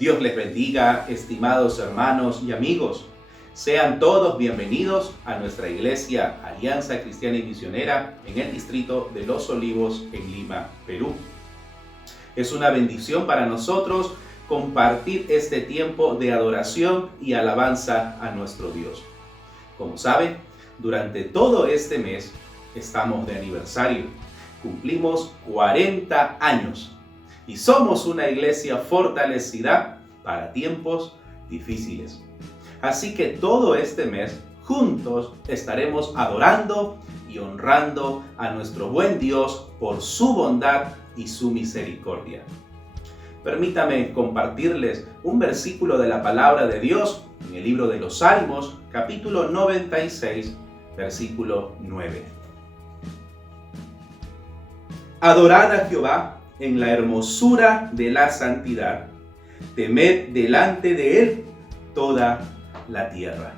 Dios les bendiga, estimados hermanos y amigos. Sean todos bienvenidos a nuestra iglesia Alianza Cristiana y Misionera en el distrito de Los Olivos en Lima, Perú. Es una bendición para nosotros compartir este tiempo de adoración y alabanza a nuestro Dios. Como saben, durante todo este mes estamos de aniversario. Cumplimos 40 años y somos una iglesia fortalecida para tiempos difíciles. Así que todo este mes juntos estaremos adorando y honrando a nuestro buen Dios por su bondad y su misericordia. Permítame compartirles un versículo de la palabra de Dios en el libro de los Salmos, capítulo 96, versículo 9. Adorad a Jehová en la hermosura de la santidad, temed delante de él toda la tierra.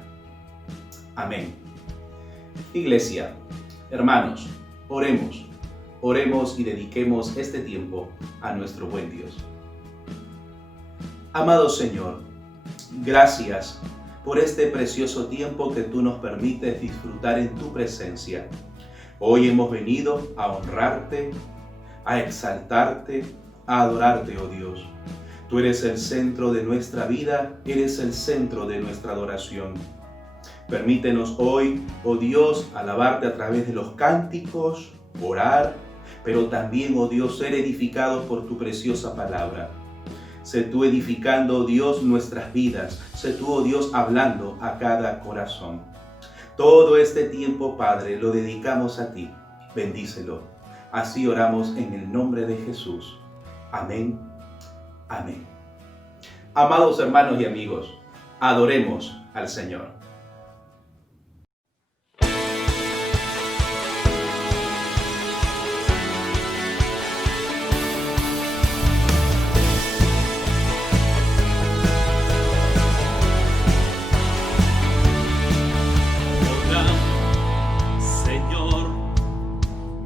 Amén. Iglesia, hermanos, oremos y dediquemos este tiempo a nuestro buen Dios. Amado Señor, gracias por este precioso tiempo que tú nos permites disfrutar en tu presencia. Hoy hemos venido a honrarte, a exaltarte, a adorarte, oh Dios. Tú eres el centro de nuestra vida, eres el centro de nuestra adoración. Permítenos hoy, oh Dios, alabarte a través de los cánticos, orar, pero también, oh Dios, ser edificados por tu preciosa palabra. Sé tú edificando, oh Dios, nuestras vidas. Sé tú, oh Dios, hablando a cada corazón. Todo este tiempo, Padre, lo dedicamos a ti. Bendícelo. Así oramos en el nombre de Jesús. Amén. Amén. Amados hermanos y amigos, adoremos al Señor.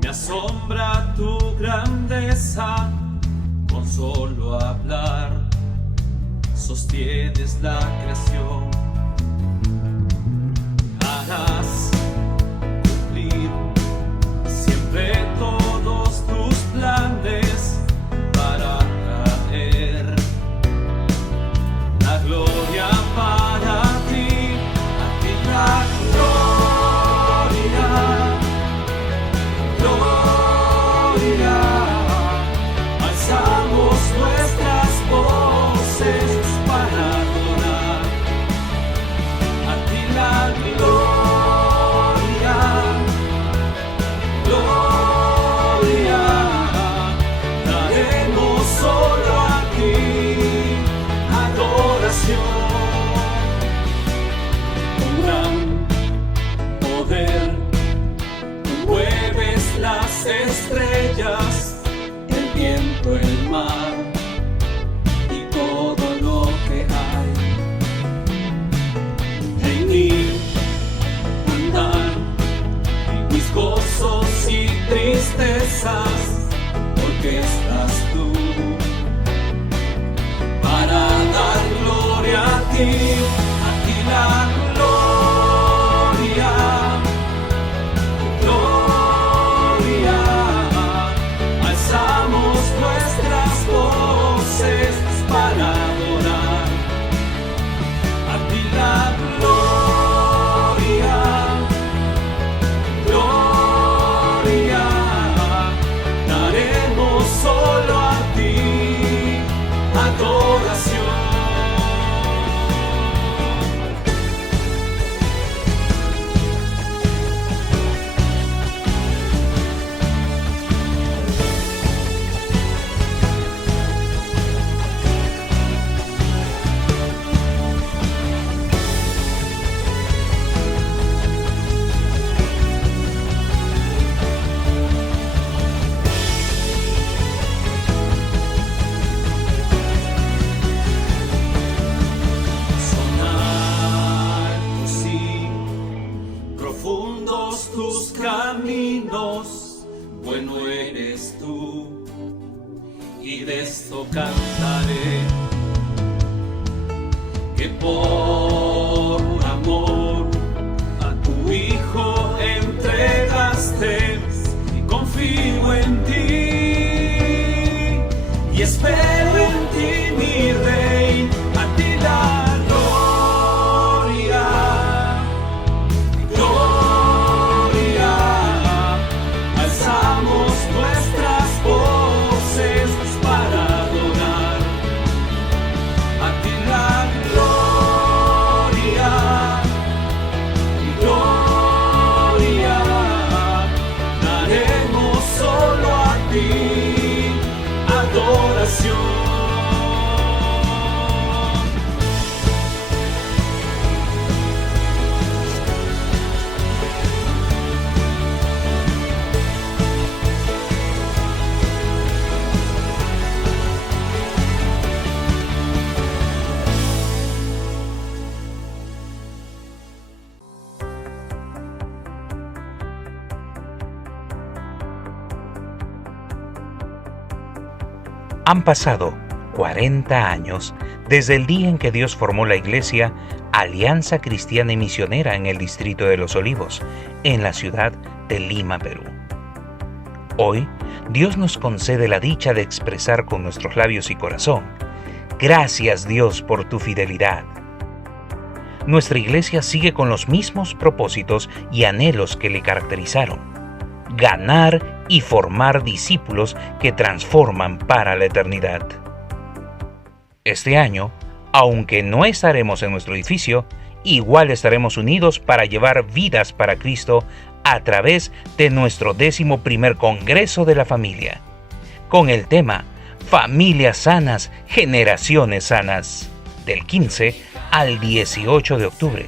Asombra tu grandeza, con solo hablar sostienes la creación. Harás cumplir siempre todos tus planes para traer la gloria para ti, a ti la gloria. Alzamos nuestras voces para adorar a ti la gloria, gloria. Daremos solo a ti adoración. Con gran poder mueves las estrellas, el viento, el mar y todo lo que hay. Venir, andar, mis gozos y tristezas, porque estás tú para dar gloria a ti la gloria. Alzamos nuestras voces para adorar a ti la gloria, gloria. Daremos solo a ti adoración. Han pasado 40 años desde el día en que Dios formó la iglesia Alianza Cristiana y Misionera en el Distrito de Los Olivos, en la ciudad de Lima, Perú. Hoy, Dios nos concede la dicha de expresar con nuestros labios y corazón: gracias, Dios, por tu fidelidad. Nuestra iglesia sigue con los mismos propósitos y anhelos que le caracterizaron: ganar y formar discípulos que transforman para la eternidad. Este año, aunque no estaremos en nuestro edificio, igual estaremos unidos para llevar vidas para Cristo a través de nuestro 11º Congreso de la Familia, con el tema Familias Sanas, Generaciones Sanas, del 15 al 18 de octubre,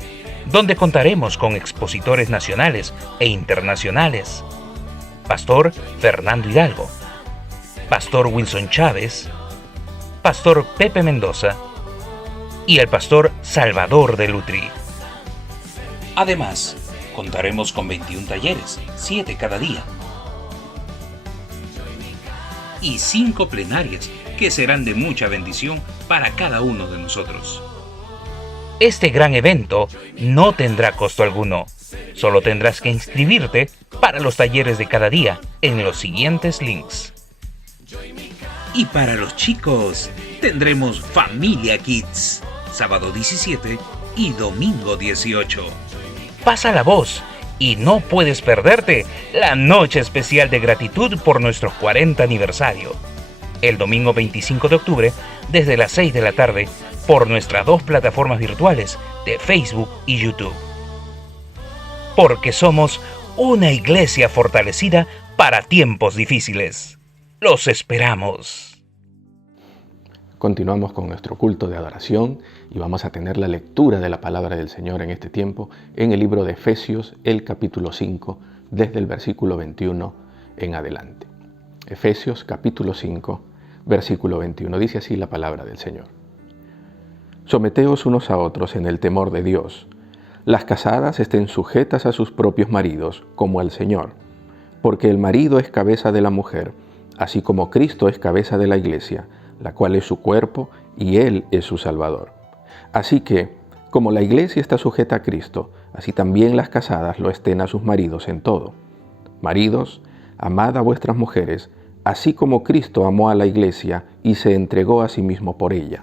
donde contaremos con expositores nacionales e internacionales: Pastor Fernando Hidalgo, Pastor Wilson Chávez, Pastor Pepe Mendoza y el Pastor Salvador de Lutri. Además, contaremos con 21 talleres, 7 cada día, y 5 plenarias que serán de mucha bendición para cada uno de nosotros. Este gran evento no tendrá costo alguno. Solo tendrás que inscribirte para los talleres de cada día en los siguientes links. Y para los chicos, tendremos Familia Kids, sábado 17 y domingo 18. Pasa la voz y no puedes perderte la noche especial de gratitud por nuestro 40 aniversario. El domingo 25 de octubre, desde las 6 de la tarde, por nuestras 2 plataformas virtuales de Facebook y YouTube. Porque somos una iglesia fortalecida para tiempos difíciles. ¡Los esperamos! Continuamos con nuestro culto de adoración y vamos a tener la lectura de la palabra del Señor en este tiempo en el libro de Efesios, el capítulo 5, desde el versículo 21 en adelante. Efesios capítulo 5, versículo 21, dice así la palabra del Señor. Someteos unos a otros en el temor de Dios. Las casadas estén sujetas a sus propios maridos, como al Señor, porque el marido es cabeza de la mujer, así como Cristo es cabeza de la iglesia, la cual es su cuerpo y Él es su Salvador. Así que, como la iglesia está sujeta a Cristo, así también las casadas lo estén a sus maridos en todo. Maridos, amad a vuestras mujeres, así como Cristo amó a la iglesia y se entregó a sí mismo por ella,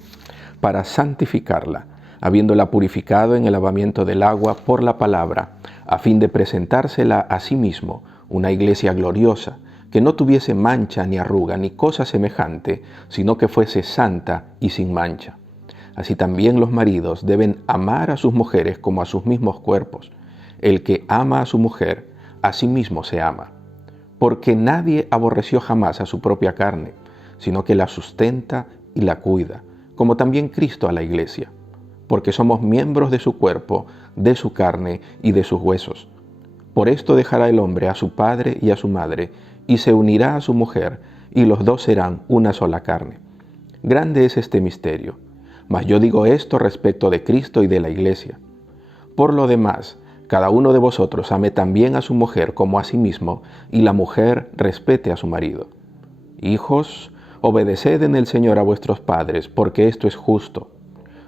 para santificarla, habiéndola purificado en el lavamiento del agua por la palabra, a fin de presentársela a sí mismo, una iglesia gloriosa, que no tuviese mancha ni arruga ni cosa semejante, sino que fuese santa y sin mancha. Así también los maridos deben amar a sus mujeres como a sus mismos cuerpos. El que ama a su mujer, a sí mismo se ama. Porque nadie aborreció jamás a su propia carne, sino que la sustenta y la cuida, como también Cristo a la iglesia, porque somos miembros de su cuerpo, de su carne y de sus huesos. Por esto dejará el hombre a su padre y a su madre, y se unirá a su mujer, y los dos serán una sola carne. Grande es este misterio, mas yo digo esto respecto de Cristo y de la iglesia. Por lo demás, cada uno de vosotros ame también a su mujer como a sí mismo, y la mujer respete a su marido. Hijos, obedeced en el Señor a vuestros padres, porque esto es justo.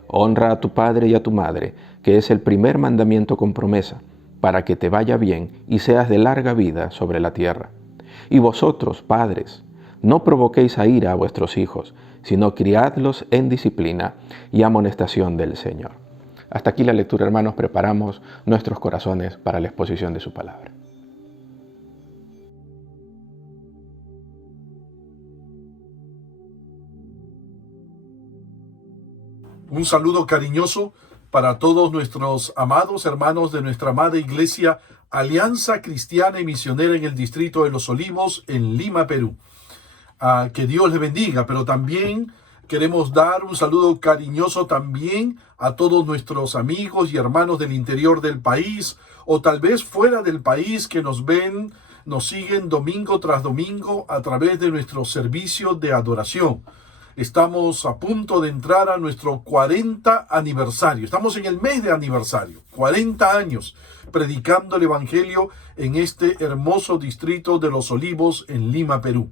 Honra a tu padre y a tu madre, que es el primer mandamiento con promesa, para que te vaya bien y seas de larga vida sobre la tierra. Y vosotros, padres, no provoquéis a ira a vuestros hijos, sino criadlos en disciplina y amonestación del Señor. Hasta aquí la lectura, hermanos. Preparamos nuestros corazones para la exposición de su palabra. Un saludo cariñoso para todos nuestros amados hermanos de nuestra amada iglesia Alianza Cristiana y Misionera en el Distrito de Los Olivos, en Lima, Perú. Que Dios les bendiga, pero también queremos dar un saludo cariñoso también a todos nuestros amigos y hermanos del interior del país, o tal vez fuera del país, que nos ven, nos siguen domingo tras domingo a través de nuestro servicio de adoración. Estamos a punto de entrar a nuestro 40 aniversario. Estamos en el mes de aniversario, 40 años predicando el Evangelio en este hermoso distrito de Los Olivos en Lima, Perú.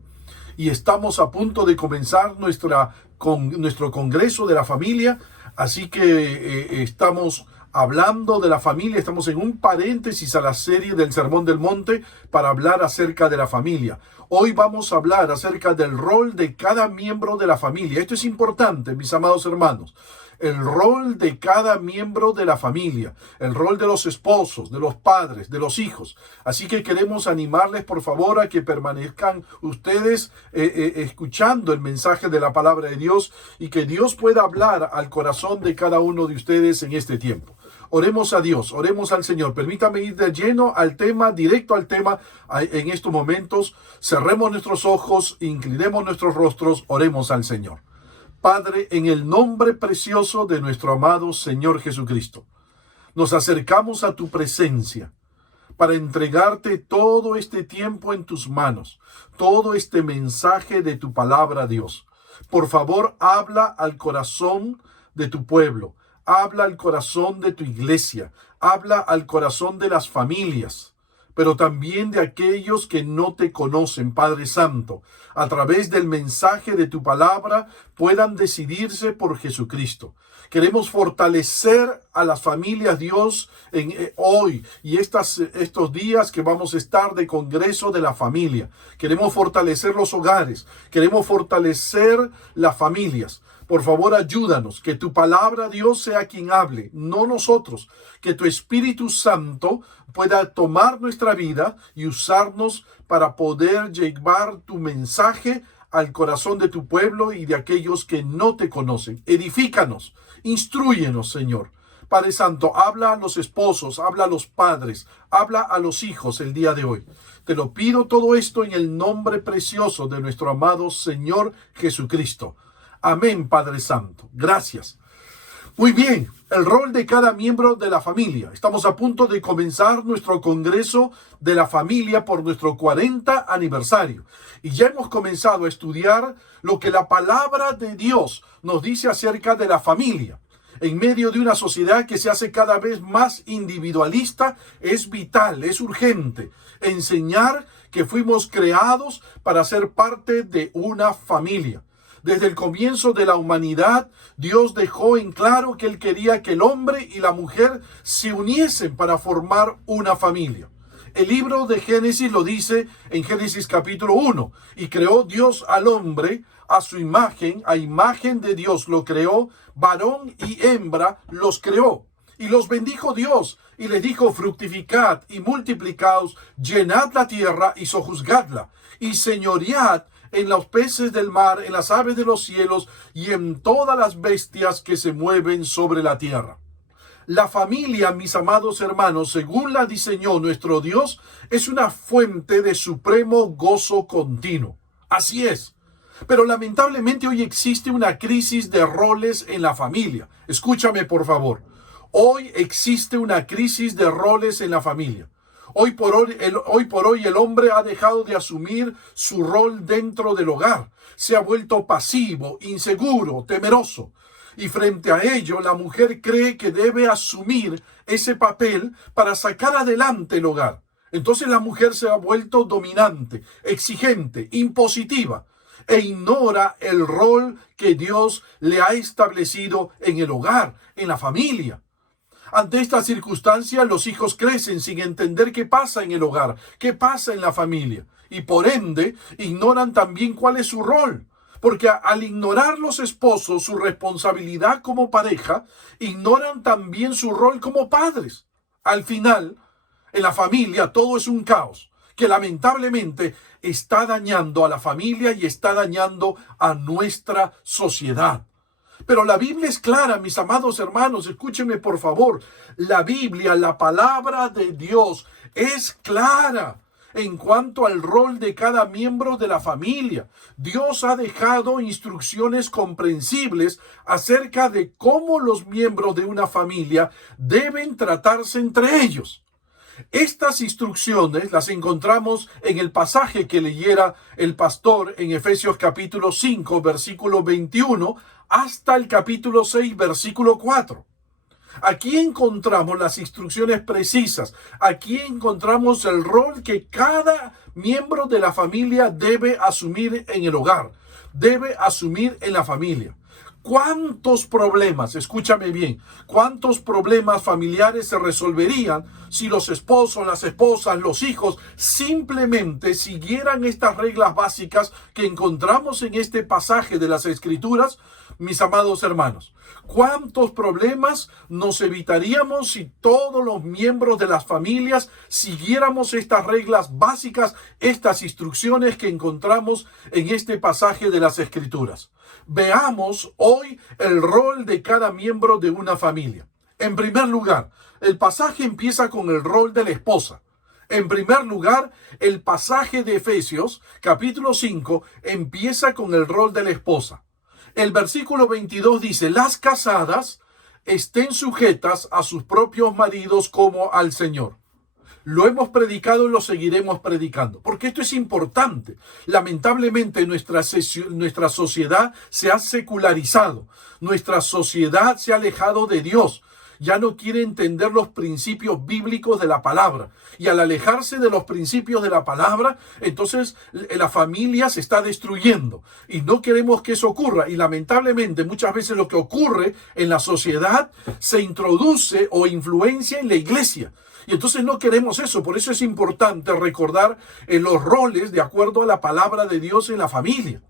y estamos a punto de comenzar nuestro Congreso de la Familia, así que estamos hablando de la familia, estamos en un paréntesis a la serie del Sermón del Monte para hablar acerca de la familia. Hoy vamos a hablar acerca del rol de cada miembro de la familia. Esto es importante, mis amados hermanos. El rol de cada miembro de la familia, el rol de los esposos, de los padres, de los hijos. Así que queremos animarles, por favor, a que permanezcan ustedes escuchando el mensaje de la palabra de Dios y que Dios pueda hablar al corazón de cada uno de ustedes en este tiempo. Oremos a Dios, oremos al Señor. Permítame ir de lleno al tema, directo al tema en estos momentos. Cerremos nuestros ojos, inclinemos nuestros rostros, oremos al Señor. Padre, en el nombre precioso de nuestro amado Señor Jesucristo, nos acercamos a tu presencia para entregarte todo este tiempo en tus manos, todo este mensaje de tu palabra, Dios. Por favor, habla al corazón de tu pueblo, habla al corazón de tu iglesia, habla al corazón de las familias, pero también de aquellos que no te conocen, Padre Santo, a través del mensaje de tu palabra puedan decidirse por Jesucristo. Queremos fortalecer a las familias, Dios, hoy y estos días que vamos a estar de Congreso de la Familia. Queremos fortalecer los hogares, queremos fortalecer las familias. Por favor, ayúdanos, que tu palabra, Dios, sea quien hable, no nosotros. Que tu Espíritu Santo pueda tomar nuestra vida y usarnos para poder llevar tu mensaje al corazón de tu pueblo y de aquellos que no te conocen. Edifícanos, instrúyenos, Señor. Padre Santo, habla a los esposos, habla a los padres, habla a los hijos el día de hoy. Te lo pido todo esto en el nombre precioso de nuestro amado Señor Jesucristo. Amén, Padre Santo. Gracias. Muy bien, el rol de cada miembro de la familia. Estamos a punto de comenzar nuestro Congreso de la Familia por nuestro 40 aniversario. Y ya hemos comenzado a estudiar lo que la palabra de Dios nos dice acerca de la familia. En medio de una sociedad que se hace cada vez más individualista, es vital, es urgente enseñar que fuimos creados para ser parte de una familia. Desde el comienzo de la humanidad, Dios dejó en claro que Él quería que el hombre y la mujer se uniesen para formar una familia. El libro de Génesis lo dice en Génesis capítulo 1. Y creó Dios al hombre a su imagen, a imagen de Dios lo creó, varón y hembra los creó. Y los bendijo Dios y les dijo: fructificad y multiplicaos, llenad la tierra y sojuzgadla, y señoread en los peces del mar, en las aves de los cielos y en todas las bestias que se mueven sobre la tierra. La familia, mis amados hermanos, según la diseñó nuestro Dios, es una fuente de supremo gozo continuo. Así es. Pero lamentablemente hoy existe una crisis de roles en la familia. Escúchame, por favor. Hoy existe una crisis de roles en la familia. Hoy por hoy el hombre ha dejado de asumir su rol dentro del hogar. Se ha vuelto pasivo, inseguro, temeroso. Y frente a ello, la mujer cree que debe asumir ese papel para sacar adelante el hogar. Entonces la mujer se ha vuelto dominante, exigente, impositiva, e ignora el rol que Dios le ha establecido en el hogar, en la familia. Ante esta circunstancia, los hijos crecen sin entender qué pasa en el hogar, qué pasa en la familia. Y por ende, ignoran también cuál es su rol. Porque al ignorar los esposos su responsabilidad como pareja, ignoran también su rol como padres. Al final, en la familia todo es un caos que lamentablemente está dañando a la familia y está dañando a nuestra sociedad. Pero la Biblia es clara, mis amados hermanos, escúchenme por favor. La Biblia, la palabra de Dios, es clara en cuanto al rol de cada miembro de la familia. Dios ha dejado instrucciones comprensibles acerca de cómo los miembros de una familia deben tratarse entre ellos. Estas instrucciones las encontramos en el pasaje que leyera el pastor en Efesios capítulo 5, versículo 21, hasta el capítulo 6, versículo 4. Aquí encontramos las instrucciones precisas. Aquí encontramos el rol que cada miembro de la familia debe asumir en el hogar, debe asumir en la familia. ¿Cuántos problemas, escúchame bien, cuántos problemas familiares se resolverían si los esposos, las esposas, los hijos simplemente siguieran estas reglas básicas que encontramos en este pasaje de las Escrituras, mis amados hermanos? ¿Cuántos problemas nos evitaríamos si todos los miembros de las familias siguiéramos estas reglas básicas, estas instrucciones que encontramos en este pasaje de las Escrituras? Veamos hoy el rol de cada miembro de una familia. En primer lugar, el pasaje empieza con el rol de la esposa. En primer lugar, el pasaje de Efesios, capítulo 5, empieza con el rol de la esposa. El versículo 22 dice: las casadas estén sujetas a sus propios maridos como al Señor. Lo hemos predicado y lo seguiremos predicando, porque esto es importante. Lamentablemente nuestra sociedad se ha secularizado, nuestra sociedad se ha alejado de Dios. Ya no quiere entender los principios bíblicos de la palabra. Y al alejarse de los principios de la palabra, entonces la familia se está destruyendo. Y no queremos que eso ocurra. Y lamentablemente muchas veces lo que ocurre en la sociedad se introduce o influencia en la iglesia. Y entonces no queremos eso. Por eso es importante recordar los roles de acuerdo a la palabra de Dios en la familia.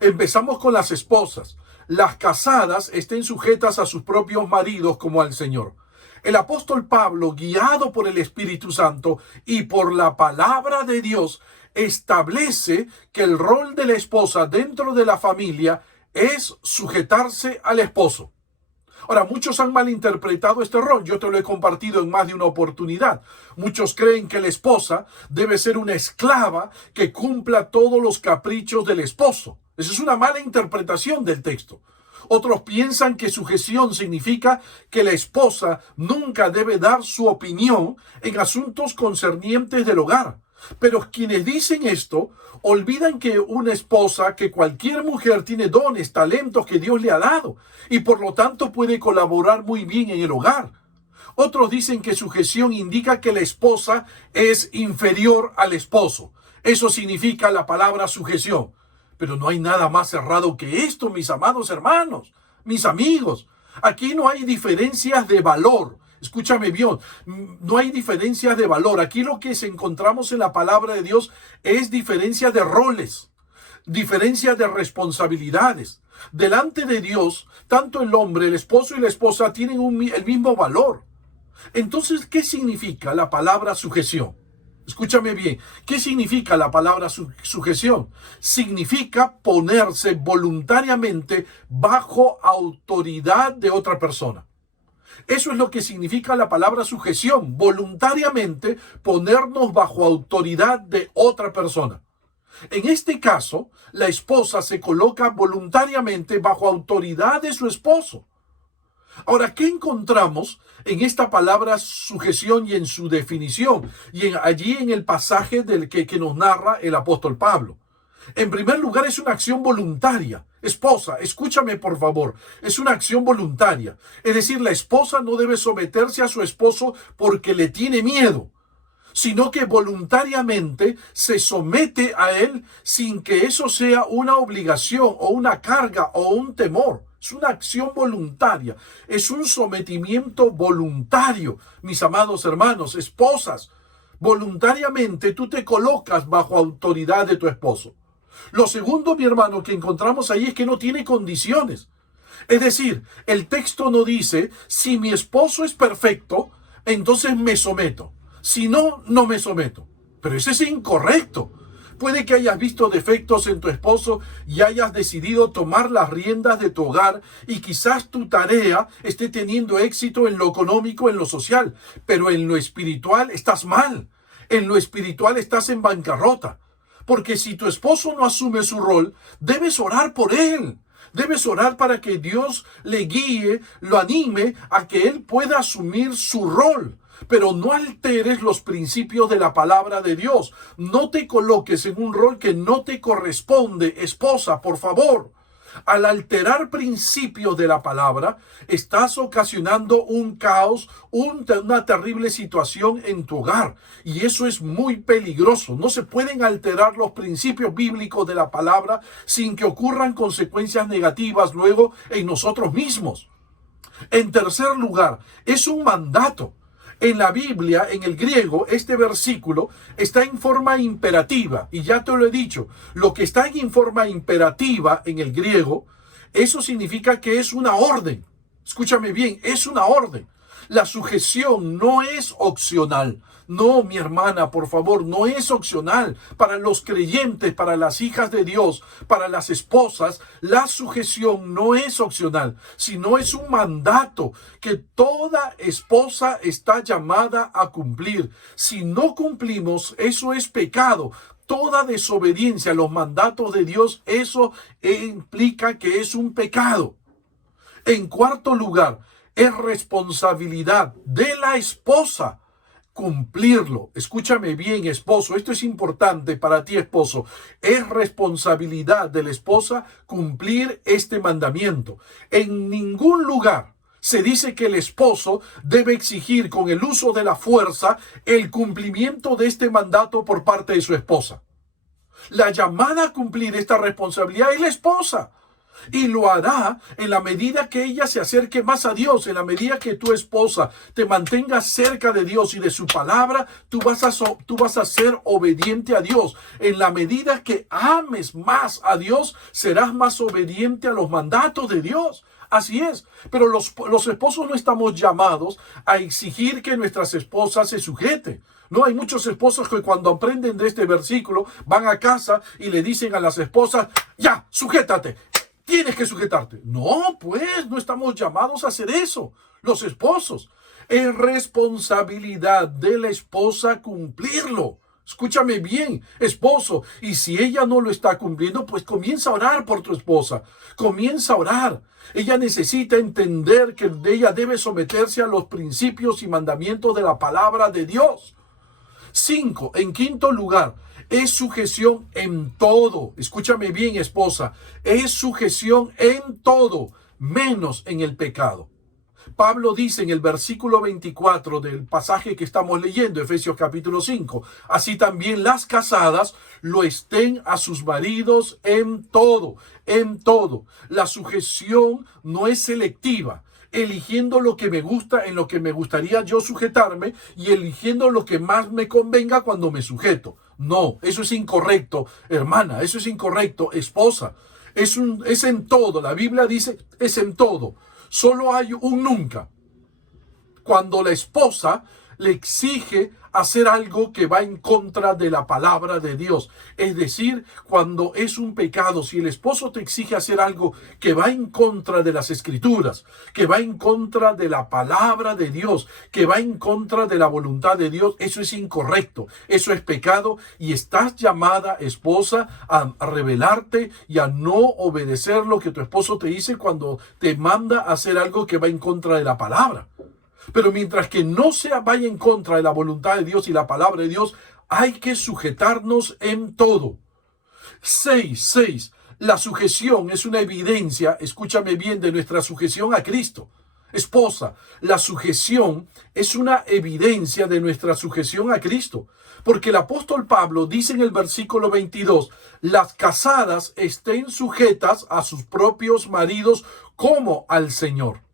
Empezamos con las esposas. Las casadas estén sujetas a sus propios maridos como al Señor. El apóstol Pablo, guiado por el Espíritu Santo y por la palabra de Dios, establece que el rol de la esposa dentro de la familia es sujetarse al esposo. Ahora, muchos han malinterpretado este rol. Yo te lo he compartido en más de una oportunidad. Muchos creen que la esposa debe ser una esclava que cumpla todos los caprichos del esposo. Esa es una mala interpretación del texto. Otros piensan que sujeción significa que la esposa nunca debe dar su opinión en asuntos concernientes del hogar. Pero quienes dicen esto olvidan que una esposa, que cualquier mujer tiene dones, talentos que Dios le ha dado y por lo tanto puede colaborar muy bien en el hogar. Otros dicen que sujeción indica que la esposa es inferior al esposo. Eso significa la palabra sujeción. Pero no hay nada más errado que esto, mis amados hermanos, mis amigos. Aquí no hay diferencias de valor. Escúchame bien, no hay diferencias de valor. Aquí lo que encontramos en la palabra de Dios es diferencia de roles, diferencia de responsabilidades. Delante de Dios, tanto el hombre, el esposo y la esposa tienen el mismo valor. Entonces, ¿qué significa la palabra sujeción? Escúchame bien, ¿qué significa la palabra sujeción? Significa ponerse voluntariamente bajo autoridad de otra persona. Eso es lo que significa la palabra sujeción, voluntariamente ponernos bajo autoridad de otra persona. En este caso, la esposa se coloca voluntariamente bajo autoridad de su esposo. Ahora, ¿qué encontramos en esta palabra sujeción y en su definición? Y allí en el pasaje del que nos narra el apóstol Pablo. En primer lugar, es una acción voluntaria. Esposa, escúchame por favor, es una acción voluntaria. Es decir, la esposa no debe someterse a su esposo porque le tiene miedo, sino que voluntariamente se somete a él sin que eso sea una obligación o una carga o un temor. Es una acción voluntaria, es un sometimiento voluntario, mis amados hermanos, esposas. Voluntariamente tú te colocas bajo autoridad de tu esposo. Lo segundo, mi hermano, que encontramos ahí es que no tiene condiciones. Es decir, el texto no dice, si mi esposo es perfecto, entonces me someto. Si no, no me someto. Pero eso es incorrecto. Puede que hayas visto defectos en tu esposo y hayas decidido tomar las riendas de tu hogar y quizás tu tarea esté teniendo éxito en lo económico, en lo social, pero en lo espiritual estás mal. En lo espiritual estás en bancarrota. Porque si tu esposo no asume su rol, debes orar por él. Debes orar para que Dios le guíe, lo anime a que él pueda asumir su rol. Pero no alteres los principios de la palabra de Dios. No te coloques en un rol que no te corresponde, esposa, por favor. Al alterar principios de la palabra, estás ocasionando un caos, una terrible situación en tu hogar. Y eso es muy peligroso. No se pueden alterar los principios bíblicos de la palabra sin que ocurran consecuencias negativas luego en nosotros mismos. En tercer lugar, es un mandato. En la Biblia, en el griego, este versículo está en forma imperativa. Y ya te lo he dicho, lo que está en forma imperativa en el griego, eso significa que es una orden. Escúchame bien, es una orden. La sujeción no es opcional. No, mi hermana, por favor, no es opcional. Para los creyentes, para las hijas de Dios, para las esposas, la sujeción no es opcional, sino es un mandato que toda esposa está llamada a cumplir. Si no cumplimos, eso es pecado. Toda desobediencia a los mandatos de Dios, eso implica que es un pecado. En cuarto lugar, es responsabilidad de la esposa cumplirlo. Escúchame bien, esposo, esto es importante para ti, esposo. Es responsabilidad de la esposa cumplir este mandamiento. En ningún lugar se dice que el esposo debe exigir con el uso de la fuerza el cumplimiento de este mandato por parte de su esposa. La llamada a cumplir esta responsabilidad es la esposa. Y lo hará en la medida que ella se acerque más a Dios, en la medida que tu esposa te mantenga cerca de Dios y de su palabra, tú vas a ser obediente a Dios. En la medida que ames más a Dios, serás más obediente a los mandatos de Dios. Así es, pero los esposos no estamos llamados a exigir que nuestras esposas se sujeten. No, hay muchos esposos que cuando aprenden de este versículo van a casa y le dicen a las esposas, ya, sujétate. Tienes que sujetarte. No, pues, no estamos llamados a hacer eso. Los esposos. Es responsabilidad de la esposa cumplirlo. Escúchame bien, esposo. Y si ella no lo está cumpliendo, pues comienza a orar por tu esposa. Comienza a orar. Ella necesita entender que ella debe someterse a los principios y mandamientos de la palabra de Dios. 5. En quinto lugar, es sujeción en todo. Escúchame bien, esposa. Es sujeción en todo, menos en el pecado. Pablo dice en el versículo 24 del pasaje que estamos leyendo, Efesios capítulo 5, así también las casadas lo estén a sus maridos en todo, en todo. La sujeción no es selectiva, eligiendo lo que me gusta, en lo que me gustaría yo sujetarme y eligiendo lo que más me convenga cuando me sujeto. No, eso es incorrecto, hermana, eso es incorrecto, esposa. Es en todo, la Biblia dice, es en todo. Solo hay un nunca. Cuando la esposa le exige hacer algo que va en contra de la palabra de Dios. Es decir, cuando es un pecado, si el esposo te exige hacer algo que va en contra de las escrituras, que va en contra de la palabra de Dios, que va en contra de la voluntad de Dios, eso es incorrecto, eso es pecado y estás llamada, esposa, a rebelarte y a no obedecer lo que tu esposo te dice cuando te manda a hacer algo que va en contra de la palabra. Pero mientras que no vaya en contra de la voluntad de Dios y la palabra de Dios, hay que sujetarnos en todo. 6. La sujeción es una evidencia, escúchame bien, de nuestra sujeción a Cristo. Esposa, la sujeción es una evidencia de nuestra sujeción a Cristo. Porque el apóstol Pablo dice en el versículo 22, las casadas estén sujetas a sus propios maridos como al Señor.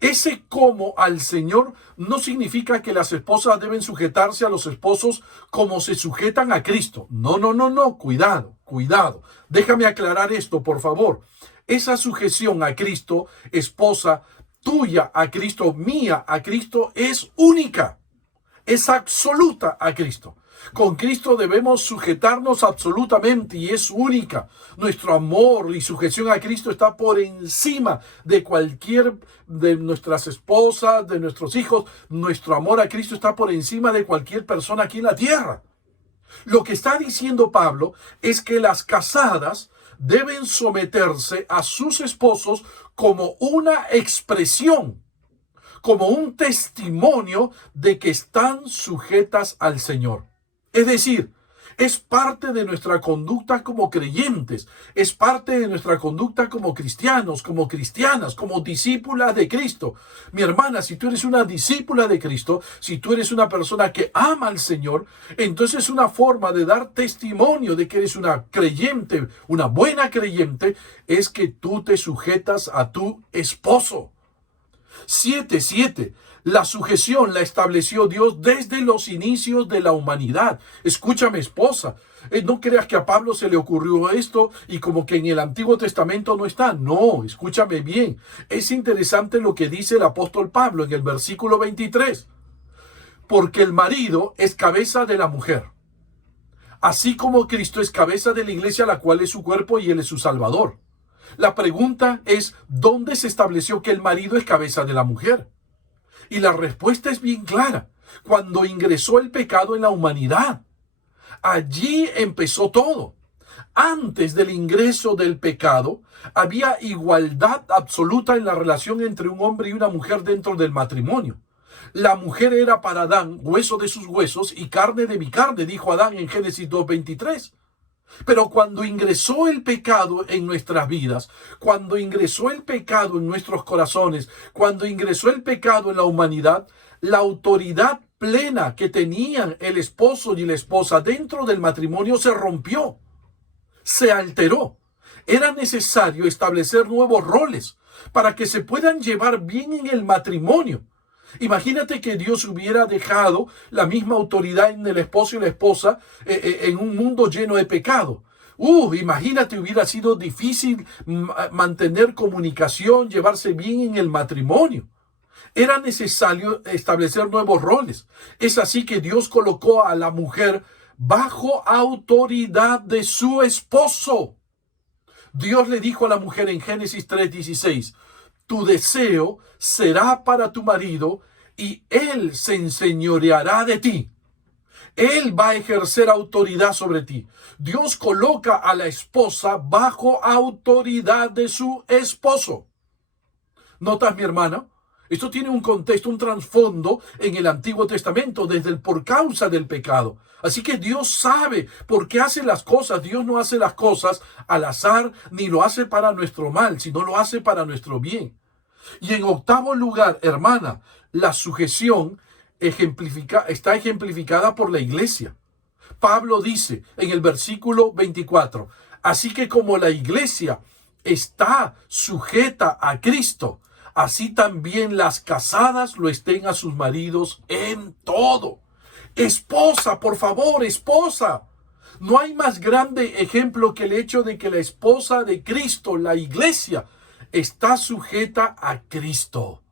Ese como al Señor no significa que las esposas deben sujetarse a los esposos como se sujetan a Cristo. No, cuidado. Déjame aclarar esto, por favor. Esa sujeción a Cristo, esposa, tuya a Cristo, mía a Cristo, es única, es absoluta a Cristo. Con Cristo debemos sujetarnos absolutamente y es única. Nuestro amor y sujeción a Cristo está por encima de cualquier de nuestras esposas, de nuestros hijos. Nuestro amor a Cristo está por encima de cualquier persona aquí en la tierra. Lo que está diciendo Pablo es que las casadas deben someterse a sus esposos como una expresión, como un testimonio de que están sujetas al Señor. Es decir, Es parte de nuestra conducta como creyentes, es parte de nuestra conducta como cristianos, como cristianas, como discípulas de Cristo. Mi hermana, si tú eres una discípula de Cristo, si tú eres una persona que ama al Señor, entonces una forma de dar testimonio de que eres una creyente, una buena creyente, es que tú te sujetas a tu esposo. 7. La sujeción la estableció Dios desde los inicios de la humanidad. Escúchame, esposa. No creas que a Pablo se le ocurrió esto y como que en el Antiguo Testamento no está. No, escúchame bien. Es interesante lo que dice el apóstol Pablo en el versículo 23. Porque el marido es cabeza de la mujer, así como Cristo es cabeza de la iglesia, la cual es su cuerpo y él es su salvador. La pregunta es, ¿dónde se estableció que el marido es cabeza de la mujer? Y la respuesta es bien clara. Cuando ingresó el pecado en la humanidad, allí empezó todo. Antes del ingreso del pecado, había igualdad absoluta en la relación entre un hombre y una mujer dentro del matrimonio. La mujer era para Adán hueso de sus huesos y carne de mi carne, dijo Adán en Génesis 2:23. Pero cuando ingresó el pecado en nuestras vidas, cuando ingresó el pecado en nuestros corazones, cuando ingresó el pecado en la humanidad, la autoridad plena que tenían el esposo y la esposa dentro del matrimonio se rompió, se alteró. Era necesario establecer nuevos roles para que se puedan llevar bien en el matrimonio. Imagínate que Dios hubiera dejado la misma autoridad en el esposo y la esposa en un mundo lleno de pecado. Imagínate, hubiera sido difícil mantener comunicación, llevarse bien en el matrimonio. Era necesario establecer nuevos roles. Es así que Dios colocó a la mujer bajo autoridad de su esposo. Dios le dijo a la mujer en Génesis 3:16, tu deseo será para tu marido y él se enseñoreará de ti. Él va a ejercer autoridad sobre ti. Dios coloca a la esposa bajo autoridad de su esposo. ¿Notas, mi hermana? Esto tiene un contexto, un trasfondo en el Antiguo Testamento, por causa del pecado. Así que Dios sabe por qué hace las cosas. Dios no hace las cosas al azar, ni lo hace para nuestro mal, sino lo hace para nuestro bien. Y en 8º lugar, hermana, la sujeción está ejemplificada por la iglesia. Pablo dice en el versículo 24, así que como la iglesia está sujeta a Cristo, así también las casadas lo estén a sus maridos en todo. Esposa, por favor, esposa. No hay más grande ejemplo que el hecho de que la esposa de Cristo, la iglesia, está sujeta a Cristo.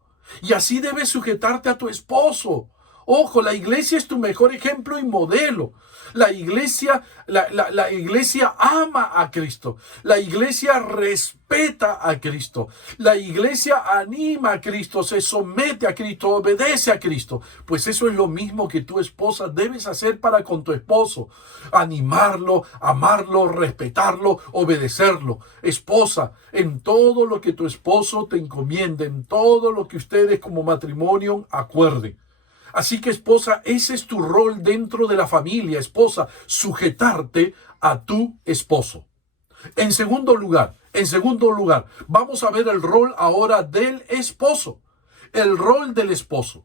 Y así debes sujetarte a tu esposo. Ojo, la iglesia es tu mejor ejemplo y modelo. La iglesia ama a Cristo. La iglesia respeta a Cristo. La iglesia anima a Cristo, se somete a Cristo, obedece a Cristo. Pues eso es lo mismo que tu esposa debes hacer para con tu esposo. Animarlo, amarlo, respetarlo, obedecerlo. Esposa, en todo lo que tu esposo te encomiende, en todo lo que ustedes como matrimonio acuerden. Así que, esposa, ese es tu rol dentro de la familia, esposa, sujetarte a tu esposo. En segundo lugar, vamos a ver el rol ahora del esposo. El rol del esposo.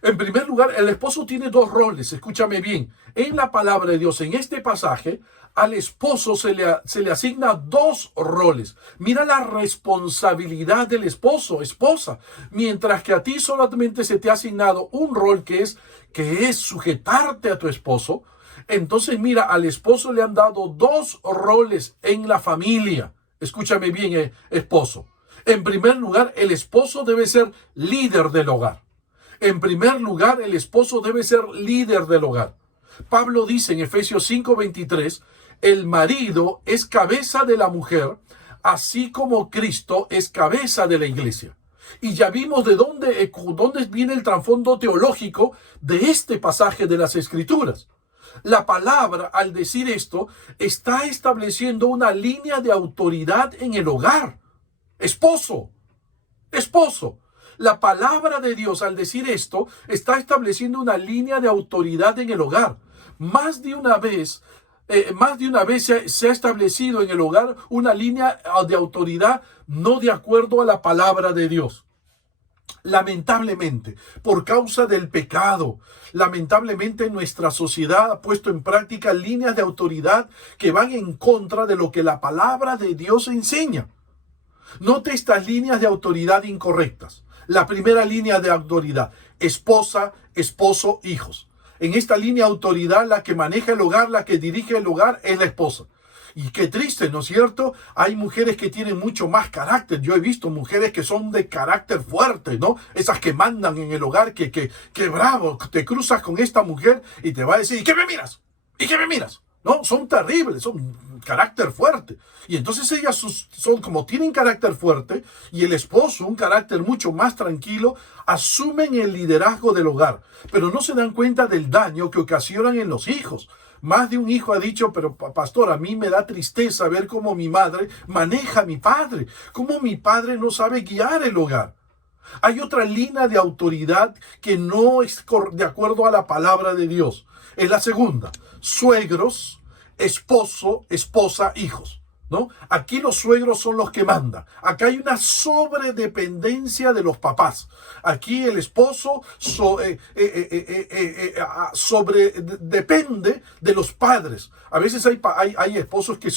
En primer lugar, el esposo tiene 2 roles, escúchame bien. En la palabra de Dios, en este pasaje, al esposo se le asigna 2 roles. Mira la responsabilidad del esposo, esposa. Mientras que a ti solamente se te ha asignado un rol que es sujetarte a tu esposo. Entonces mira, al esposo le han dado 2 roles en la familia. Escúchame bien, esposo. En primer lugar, el esposo debe ser líder del hogar. En primer lugar, el esposo debe ser líder del hogar. Pablo dice en Efesios 5:23, el marido es cabeza de la mujer, así como Cristo es cabeza de la iglesia. Y ya vimos de dónde viene el trasfondo teológico de este pasaje de las Escrituras. La palabra, al decir esto, está estableciendo una línea de autoridad en el hogar. Esposo. La palabra de Dios, al decir esto, está estableciendo una línea de autoridad en el hogar. Más de una vez se ha establecido en el hogar una línea de autoridad no de acuerdo a la palabra de Dios. Lamentablemente, por causa del pecado, lamentablemente nuestra sociedad ha puesto en práctica líneas de autoridad que van en contra de lo que la palabra de Dios enseña. Note estas líneas de autoridad incorrectas. La primera línea de autoridad: esposa, esposo, hijos. En esta línea de autoridad, la que maneja el hogar, la que dirige el hogar, es la esposa. Y qué triste, ¿no es cierto? Hay mujeres que tienen mucho más carácter. Yo he visto mujeres que son de carácter fuerte, ¿no? Esas que mandan en el hogar, que bravo, te cruzas con esta mujer y te va a decir: ¿y qué me miras? ¿Y qué me miras? No, son terribles, son carácter fuerte. Y entonces ellas son como tienen carácter fuerte y el esposo un carácter mucho más tranquilo, asumen el liderazgo del hogar, pero no se dan cuenta del daño que ocasionan en los hijos. Más de un hijo ha dicho: pero pastor, a mí me da tristeza ver cómo mi madre maneja a mi padre, cómo mi padre no sabe guiar el hogar. Hay otra línea de autoridad que no es de acuerdo a la palabra de Dios. Es la segunda: suegros, esposo, esposa, hijos, ¿no? Aquí los suegros son los que mandan. Acá hay una sobredependencia de los papás. Aquí el esposo depende de los padres. A veces hay esposos que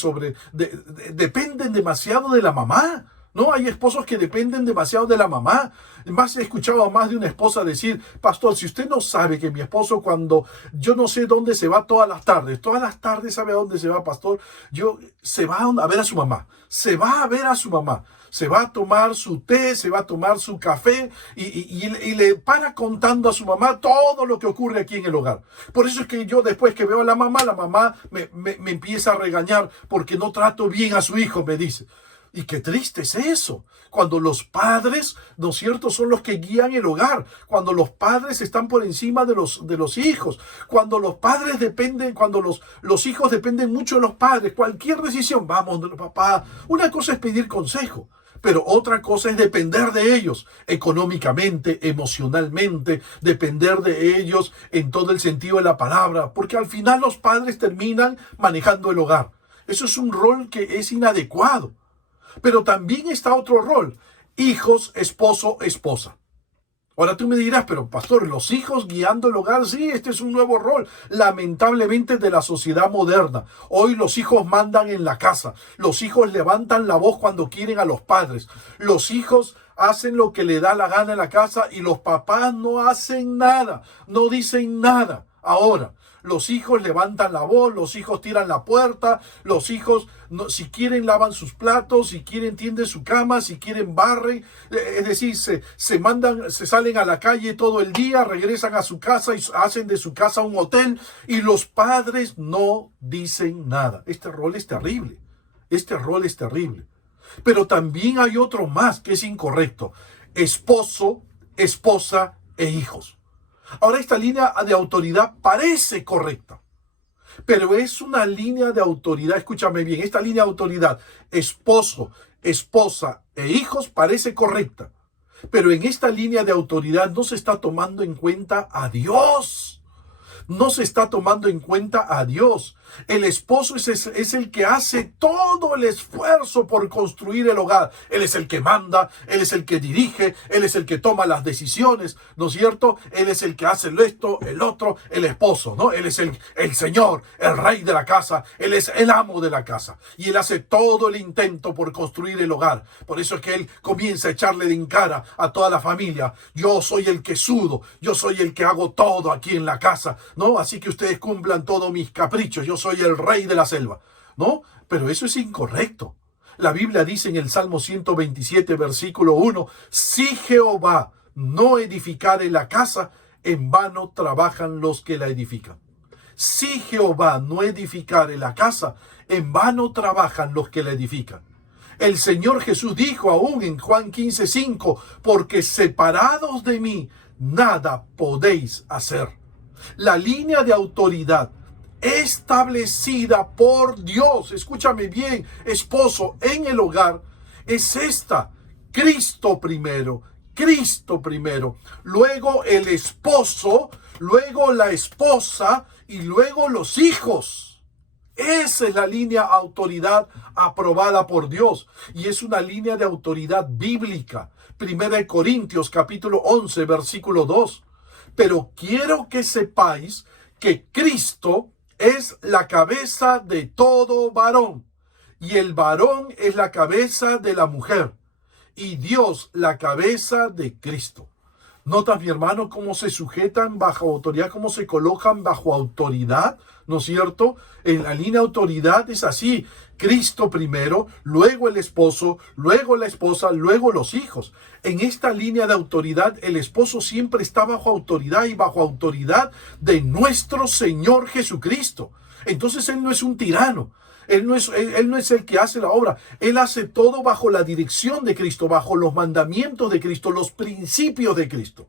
dependen demasiado de la mamá. No, hay esposos que dependen demasiado de la mamá. Más he escuchado a más de una esposa decir: pastor, si usted no sabe que mi esposo, cuando yo no sé dónde se va todas las tardes sabe a dónde se va, pastor, se va a ver a su mamá, se va a ver a su mamá, se va a tomar su té, se va a tomar su café y le para contando a su mamá todo lo que ocurre aquí en el hogar. Por eso es que yo, después que veo a la mamá me empieza a regañar porque no trato bien a su hijo, me dice. Y qué triste es eso, cuando los padres, ¿no es cierto?, son los que guían el hogar, cuando los padres están por encima de los hijos, cuando los padres cuando los hijos dependen mucho de los padres. Cualquier decisión: vamos, papá. Una cosa es pedir consejo, pero otra cosa es depender de ellos económicamente, emocionalmente, depender de ellos en todo el sentido de la palabra, porque al final los padres terminan manejando el hogar. Eso es un rol que es inadecuado. Pero también está otro rol: hijos, esposo, esposa. Ahora tú me dirás: pero pastor, los hijos guiando el hogar, sí, este es un nuevo rol, lamentablemente, de la sociedad moderna. Hoy los hijos mandan en la casa, los hijos levantan la voz cuando quieren a los padres, los hijos hacen lo que le da la gana en la casa y los papás no hacen nada, no dicen nada. Ahora, los hijos levantan la voz, los hijos tiran la puerta, los hijos, si quieren, lavan sus platos, si quieren, tienden su cama, si quieren, barren. Es decir, se salen a la calle todo el día, regresan a su casa y hacen de su casa un hotel, y los padres no dicen nada. Este rol es terrible. Este rol es terrible. Pero también hay otro más que es incorrecto: esposo, esposa e hijos. Ahora, esta línea de autoridad parece correcta, pero es una línea de autoridad, escúchame bien, esta línea de autoridad, esposo, esposa e hijos, parece correcta, pero en esta línea de autoridad no se está tomando en cuenta a Dios. No se está tomando en cuenta a Dios. El esposo es el que hace todo el esfuerzo por construir el hogar. Él es el que manda, él es el que dirige, él es el que toma las decisiones, ¿no es cierto? Él es el que hace esto, el otro, el esposo, ¿no? Él es el señor, el rey de la casa, él es el amo de la casa. Y él hace todo el intento por construir el hogar. Por eso es que él comienza a echarle en cara a toda la familia: yo soy el que sudo, yo soy el que hago todo aquí en la casa, ¿no? Así que ustedes cumplan todos mis caprichos, yo soy el rey de la selva, ¿no? Pero eso es incorrecto. La Biblia dice en el Salmo 127, versículo 1, si Jehová no edificare la casa, en vano trabajan los que la edifican. Si Jehová no edificare la casa, en vano trabajan los que la edifican. El Señor Jesús dijo aún en Juan 15:5, porque separados de mí, nada podéis hacer. La línea de autoridad establecida por Dios, escúchame bien, esposo, en el hogar, es esta: Cristo primero, Cristo primero, luego el esposo, luego la esposa y luego los hijos. Esa es la línea de autoridad aprobada por Dios y es una línea de autoridad bíblica. 1 Corintios capítulo 11 versículo 2. Pero quiero que sepáis que Cristo es la cabeza de todo varón y el varón es la cabeza de la mujer y Dios la cabeza de Cristo. ¿Notas, mi hermano, cómo se sujetan bajo autoridad, cómo se colocan bajo autoridad? ¿No es cierto? En la línea de autoridad es así. Cristo primero, luego el esposo, luego la esposa, luego los hijos. En esta línea de autoridad, el esposo siempre está bajo autoridad y bajo autoridad de nuestro Señor Jesucristo. Entonces Él no es un tirano. Él no es el que hace la obra. Él hace todo bajo la dirección de Cristo, bajo los mandamientos de Cristo, los principios de Cristo.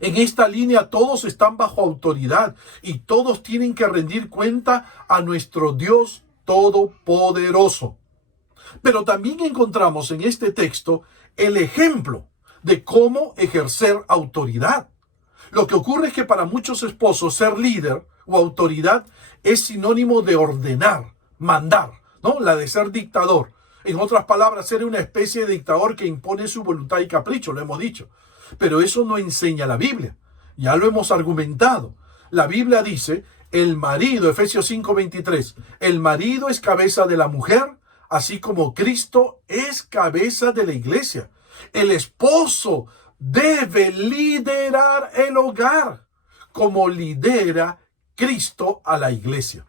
En esta línea todos están bajo autoridad y todos tienen que rendir cuenta a nuestro Dios Todopoderoso. Pero también encontramos en este texto el ejemplo de cómo ejercer autoridad. Lo que ocurre es que para muchos esposos ser líder o autoridad es sinónimo de ordenar, mandar, ¿no? La de ser dictador. En otras palabras, ser una especie de dictador que impone su voluntad y capricho, lo hemos dicho. Pero eso no enseña la Biblia. Ya lo hemos argumentado. La Biblia dice, el marido, Efesios 5:23, el marido es cabeza de la mujer, así como Cristo es cabeza de la iglesia. El esposo debe liderar el hogar como lidera Cristo a la iglesia.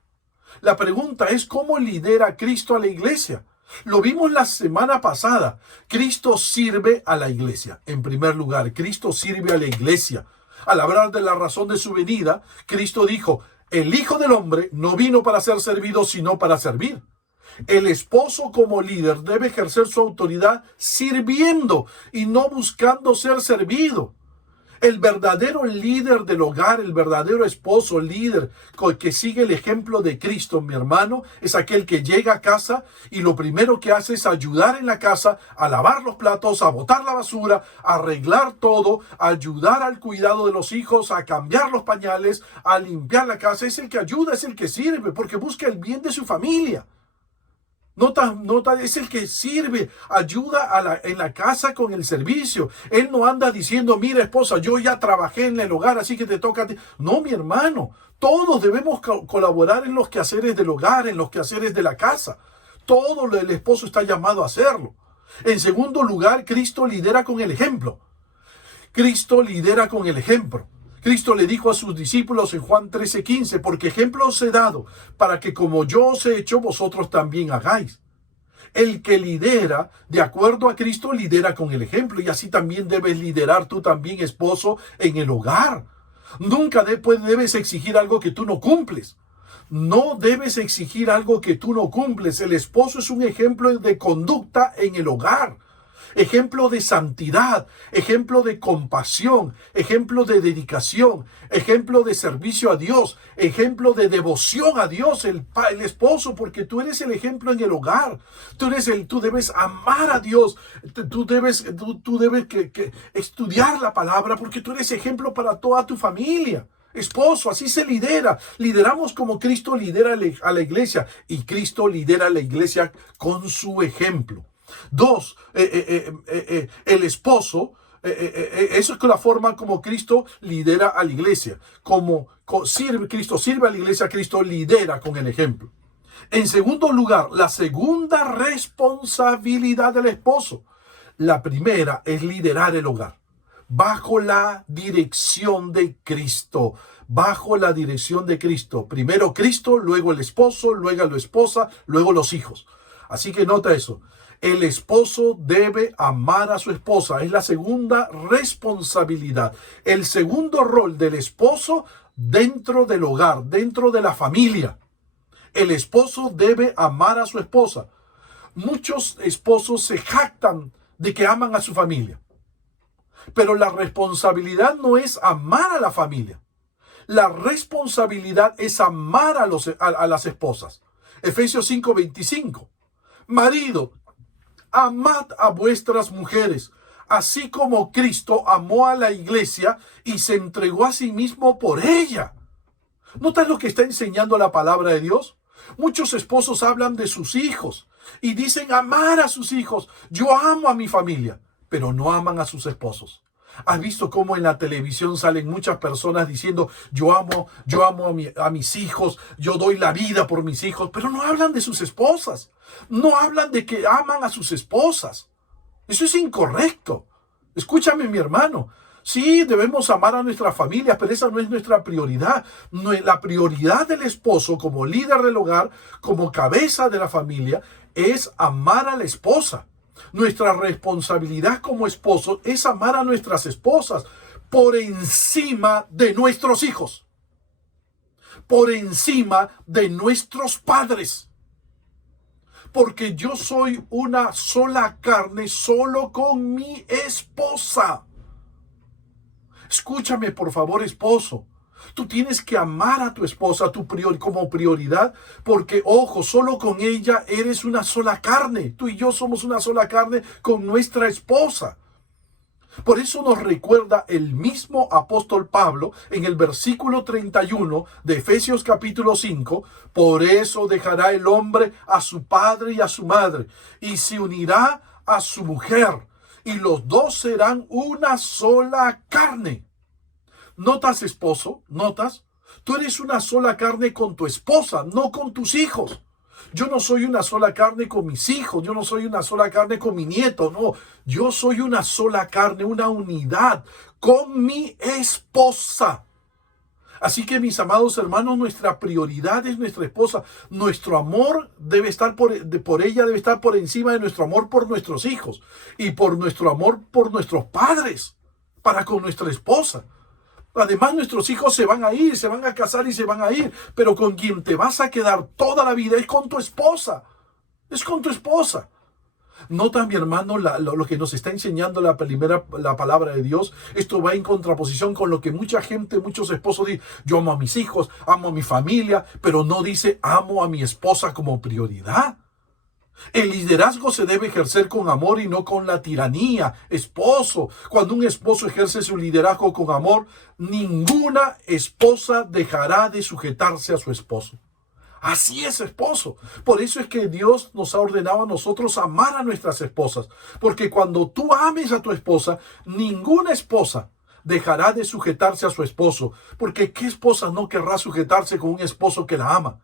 La pregunta es, ¿cómo lidera Cristo a la iglesia? Lo vimos la semana pasada. Cristo sirve a la iglesia. En primer lugar, Cristo sirve a la iglesia. Al hablar de la razón de su venida, Cristo dijo, el Hijo del Hombre no vino para ser servido, sino para servir. El esposo como líder debe ejercer su autoridad sirviendo y no buscando ser servido. El verdadero líder del hogar, el verdadero esposo líder que sigue el ejemplo de Cristo, mi hermano, es aquel que llega a casa y lo primero que hace es ayudar en la casa a lavar los platos, a botar la basura, a arreglar todo, a ayudar al cuidado de los hijos, a cambiar los pañales, a limpiar la casa. Es el que ayuda, es el que sirve, porque busca el bien de su familia. Nota, es el que sirve, ayuda en la casa con el servicio. Él no anda diciendo, mira esposa, yo ya trabajé en el hogar, así que te toca a ti. No, mi hermano, todos debemos colaborar en los quehaceres del hogar, en los quehaceres de la casa. Todo el esposo está llamado a hacerlo. En segundo lugar, Cristo lidera con el ejemplo. Cristo lidera con el ejemplo. Cristo le dijo a sus discípulos en Juan 13:15, porque ejemplo os he dado, para que como yo os he hecho, vosotros también hagáis. El que lidera, de acuerdo a Cristo, lidera con el ejemplo, y así también debes liderar tú también, esposo, en el hogar. Nunca debes exigir algo que tú no cumples. No debes exigir algo que tú no cumples. El esposo es un ejemplo de conducta en el hogar. Ejemplo de santidad, ejemplo de compasión, ejemplo de dedicación, ejemplo de servicio a Dios, ejemplo de devoción a Dios, el esposo, porque tú eres el ejemplo en el hogar. Tú debes amar a Dios, tú debes estudiar la palabra, porque tú eres ejemplo para toda tu familia. Esposo, así se lidera. Lideramos como Cristo lidera a la iglesia, y Cristo lidera a la iglesia con su ejemplo. Dos, el esposo, eso es la forma como Cristo lidera a la iglesia. Cristo sirve a la iglesia, Cristo lidera con el ejemplo. En segundo lugar, la segunda responsabilidad del esposo. La primera es liderar el hogar bajo la dirección de Cristo. Bajo la dirección de Cristo. Primero Cristo, luego el esposo, luego la esposa, luego los hijos. Así que nota eso. El esposo debe amar a su esposa. Es la segunda responsabilidad. El segundo rol del esposo dentro del hogar, dentro de la familia. El esposo debe amar a su esposa. Muchos esposos se jactan de que aman a su familia. Pero la responsabilidad no es amar a la familia. La responsabilidad es amar a las esposas. Efesios 5:25. Marido, amad a vuestras mujeres, así como Cristo amó a la iglesia y se entregó a sí mismo por ella. ¿Notas lo que está enseñando la palabra de Dios? Muchos esposos hablan de sus hijos y dicen amar a sus hijos. Yo amo a mi familia, pero no aman a sus esposos. ¿Has visto cómo en la televisión salen muchas personas diciendo yo amo a mis hijos, yo doy la vida por mis hijos, pero no hablan de sus esposas? No hablan de que aman a sus esposas. Eso es incorrecto. Escúchame, mi hermano. Sí, debemos amar a nuestra familia, pero esa no es nuestra prioridad. La prioridad del esposo como líder del hogar, como cabeza de la familia, es amar a la esposa. Nuestra responsabilidad como esposos es amar a nuestras esposas por encima de nuestros hijos, por encima de nuestros padres. Porque yo soy una sola carne solo con mi esposa. Escúchame, por favor, esposo. Tú tienes que amar a tu esposa como prioridad, porque, ojo, solo con ella eres una sola carne. Tú y yo somos una sola carne con nuestra esposa. Por eso nos recuerda el mismo apóstol Pablo en el versículo 31 de Efesios capítulo 5. Por eso dejará el hombre a su padre y a su madre, y se unirá a su mujer, y los dos serán una sola carne. ¿Notas, esposo? ¿Notas? Tú eres una sola carne con tu esposa, no con tus hijos. Yo no soy una sola carne con mis hijos, yo no soy una sola carne con mi nieto, no. Yo soy una sola carne, una unidad con mi esposa. Así que, mis amados hermanos, nuestra prioridad es nuestra esposa. Nuestro amor debe estar por ella, debe estar por encima de nuestro amor por nuestros hijos y por nuestro amor por nuestros padres, para con nuestra esposa. Además, nuestros hijos se van a ir, se van a casar y se van a ir, pero con quien te vas a quedar toda la vida es con tu esposa. Es con tu esposa. Nota, mi hermano, lo que nos está enseñando la palabra de Dios. Esto va en contraposición con lo que mucha gente, muchos esposos dicen. Yo amo a mis hijos, amo a mi familia, pero no dice amo a mi esposa como prioridad. El liderazgo se debe ejercer con amor y no con la tiranía. Esposo, cuando un esposo ejerce su liderazgo con amor, ninguna esposa dejará de sujetarse a su esposo. Así es, esposo. Por eso es que Dios nos ha ordenado a nosotros amar a nuestras esposas. Porque cuando tú ames a tu esposa, ninguna esposa dejará de sujetarse a su esposo. Porque ¿qué esposa no querrá sujetarse con un esposo que la ama?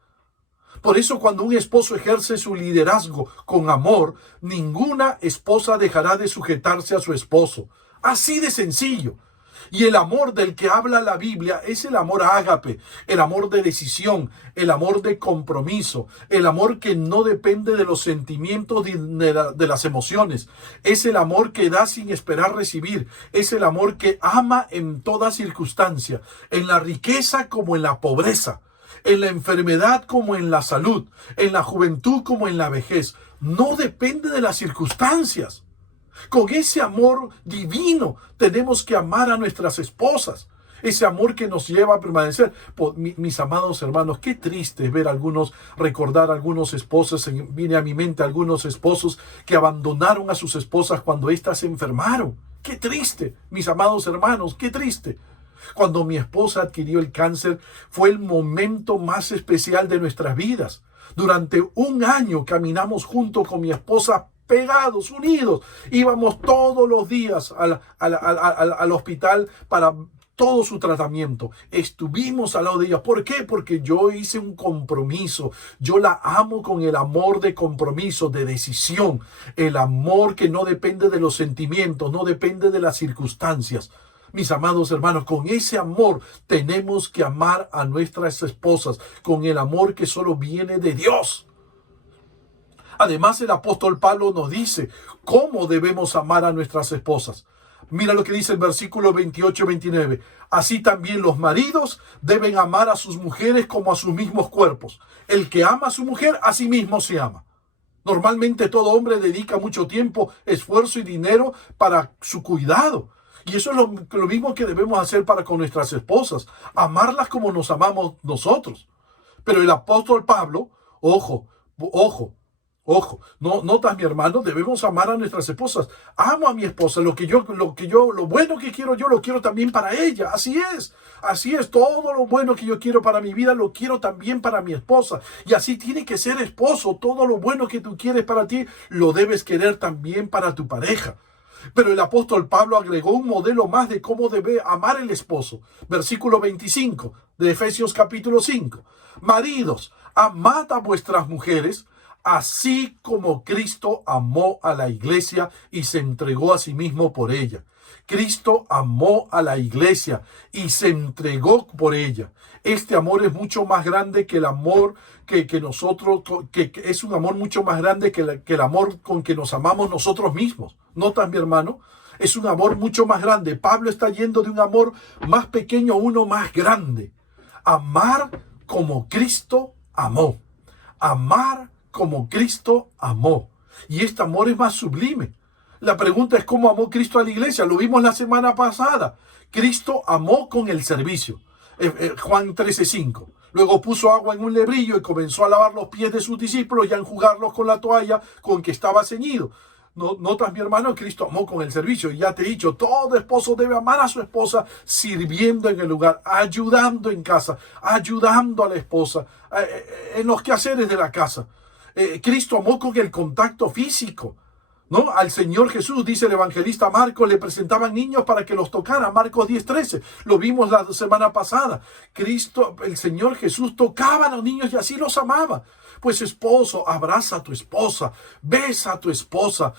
Por eso, cuando un esposo ejerce su liderazgo con amor, ninguna esposa dejará de sujetarse a su esposo. Así de sencillo. Y el amor del que habla la Biblia es el amor ágape, el amor de decisión, el amor de compromiso, el amor que no depende de los sentimientos de las emociones. Es el amor que da sin esperar recibir. Es el amor que ama en toda circunstancia, en la riqueza como en la pobreza, en la enfermedad como en la salud, en la juventud como en la vejez. No depende de las circunstancias. Con ese amor divino tenemos que amar a nuestras esposas. Ese amor que nos lleva a permanecer. Mis amados hermanos, qué triste es ver recordar algunos esposos. Viene a mi mente algunos esposos que abandonaron a sus esposas cuando éstas se enfermaron. Qué triste, mis amados hermanos, qué triste. Cuando mi esposa adquirió el cáncer, fue el momento más especial de nuestras vidas. Durante un año caminamos junto con mi esposa, pegados, unidos. Íbamos todos los días al hospital para todo su tratamiento. Estuvimos al lado de ella. ¿Por qué? Porque yo hice un compromiso. Yo la amo con el amor de compromiso, de decisión. El amor que no depende de los sentimientos, no depende de las circunstancias. Mis amados hermanos, con ese amor tenemos que amar a nuestras esposas, con el amor que solo viene de Dios. Además, el apóstol Pablo nos dice cómo debemos amar a nuestras esposas. Mira lo que dice el versículo 28 y 29. Así también los maridos deben amar a sus mujeres como a sus mismos cuerpos. El que ama a su mujer, a sí mismo se ama. Normalmente todo hombre dedica mucho tiempo, esfuerzo y dinero para su cuidado. Y eso es lo mismo que debemos hacer para con nuestras esposas. Amarlas como nos amamos nosotros. Pero el apóstol Pablo, ojo, Ojo, no notas, mi hermano, debemos amar a nuestras esposas. Amo a mi esposa, lo bueno que quiero yo, lo quiero también para ella. Así es, todo lo bueno que yo quiero para mi vida, lo quiero también para mi esposa. Y así tiene que ser, esposo. Todo lo bueno que tú quieres para ti, lo debes querer también para tu pareja. Pero el apóstol Pablo agregó un modelo más de cómo debe amar el esposo. Versículo 25 de Efesios capítulo 5. Maridos, amad a vuestras mujeres, así como Cristo amó a la iglesia y se entregó a sí mismo por ella. Cristo amó a la iglesia y se entregó por ella. Este amor es mucho más grande que el amor que es un amor mucho más grande que el amor con que nos amamos nosotros mismos. ¿Notas, mi hermano? Es un amor mucho más grande. Pablo está yendo de un amor más pequeño a uno más grande. Amar como Cristo amó. Amar como Cristo amó. Y este amor es más sublime. La pregunta es cómo amó Cristo a la iglesia. Lo vimos la semana pasada. Cristo amó con el servicio. Juan 13:5. Luego puso agua en un lebrillo y comenzó a lavar los pies de sus discípulos y a enjugarlos con la toalla con que estaba ceñido. ¿Notas, mi hermano? Cristo amó con el servicio. Y ya te he dicho, todo esposo debe amar a su esposa sirviendo en el lugar, ayudando en casa, ayudando a la esposa, en los quehaceres de la casa. Cristo amó con el contacto físico, ¿no? Al Señor Jesús, dice el evangelista Marcos, le presentaban niños para que los tocara. Marcos 10:13. Lo vimos la semana pasada. El Señor Jesús tocaba a los niños y así los amaba. Pues esposo, abraza a tu esposa, besa a tu esposa,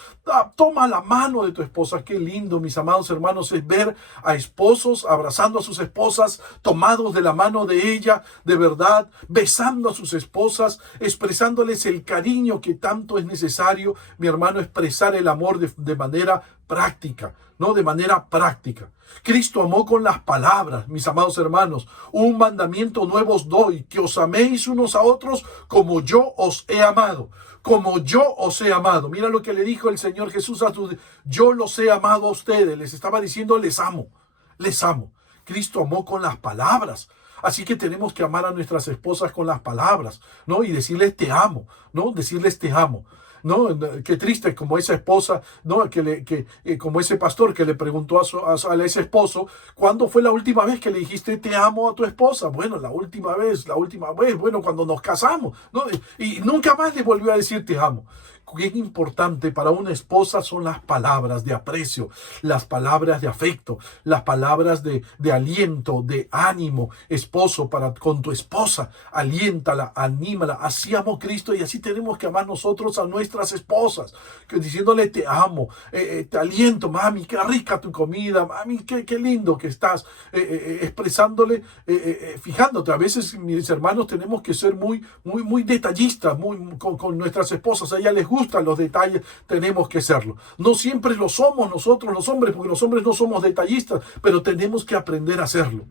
toma la mano de tu esposa. Qué lindo, mis amados hermanos, es ver a esposos abrazando a sus esposas, tomados de la mano de ella, de verdad, besando a sus esposas, expresándoles el cariño que tanto es necesario, mi hermano, expresar el amor de manera práctica, ¿no? De manera práctica. Cristo amó con las palabras, mis amados hermanos. Un mandamiento nuevo os doy, que os améis unos a otros como yo os he amado. Como yo os he amado. Mira lo que le dijo el Señor Jesús yo los he amado a ustedes. Les estaba diciendo, les amo, les amo. Cristo amó con las palabras. Así que tenemos que amar a nuestras esposas con las palabras, ¿no? Y decirles te amo, ¿no? Decirles te amo. No, qué triste, como esa esposa, no, como ese pastor que le preguntó a ese esposo, ¿cuándo fue la última vez que le dijiste te amo a tu esposa? Bueno, la última vez, bueno, cuando nos casamos, ¿no? Y nunca más le volvió a decir te amo. Qué importante para una esposa son las palabras de aprecio, las palabras de afecto, las palabras de aliento, de ánimo. Esposo, con tu esposa, aliéntala, anímala. Así amó Cristo y así tenemos que amar nosotros a nuestras esposas, diciéndole te amo, te aliento, mami, qué rica tu comida, mami, qué lindo que estás, expresándole, fijándote. A veces, mis hermanos, tenemos que ser muy detallistas con nuestras esposas. A ellas les gustan los detalles, tenemos que serlo. No siempre lo somos nosotros los hombres, porque los hombres no somos detallistas, pero tenemos que aprender a hacerlo.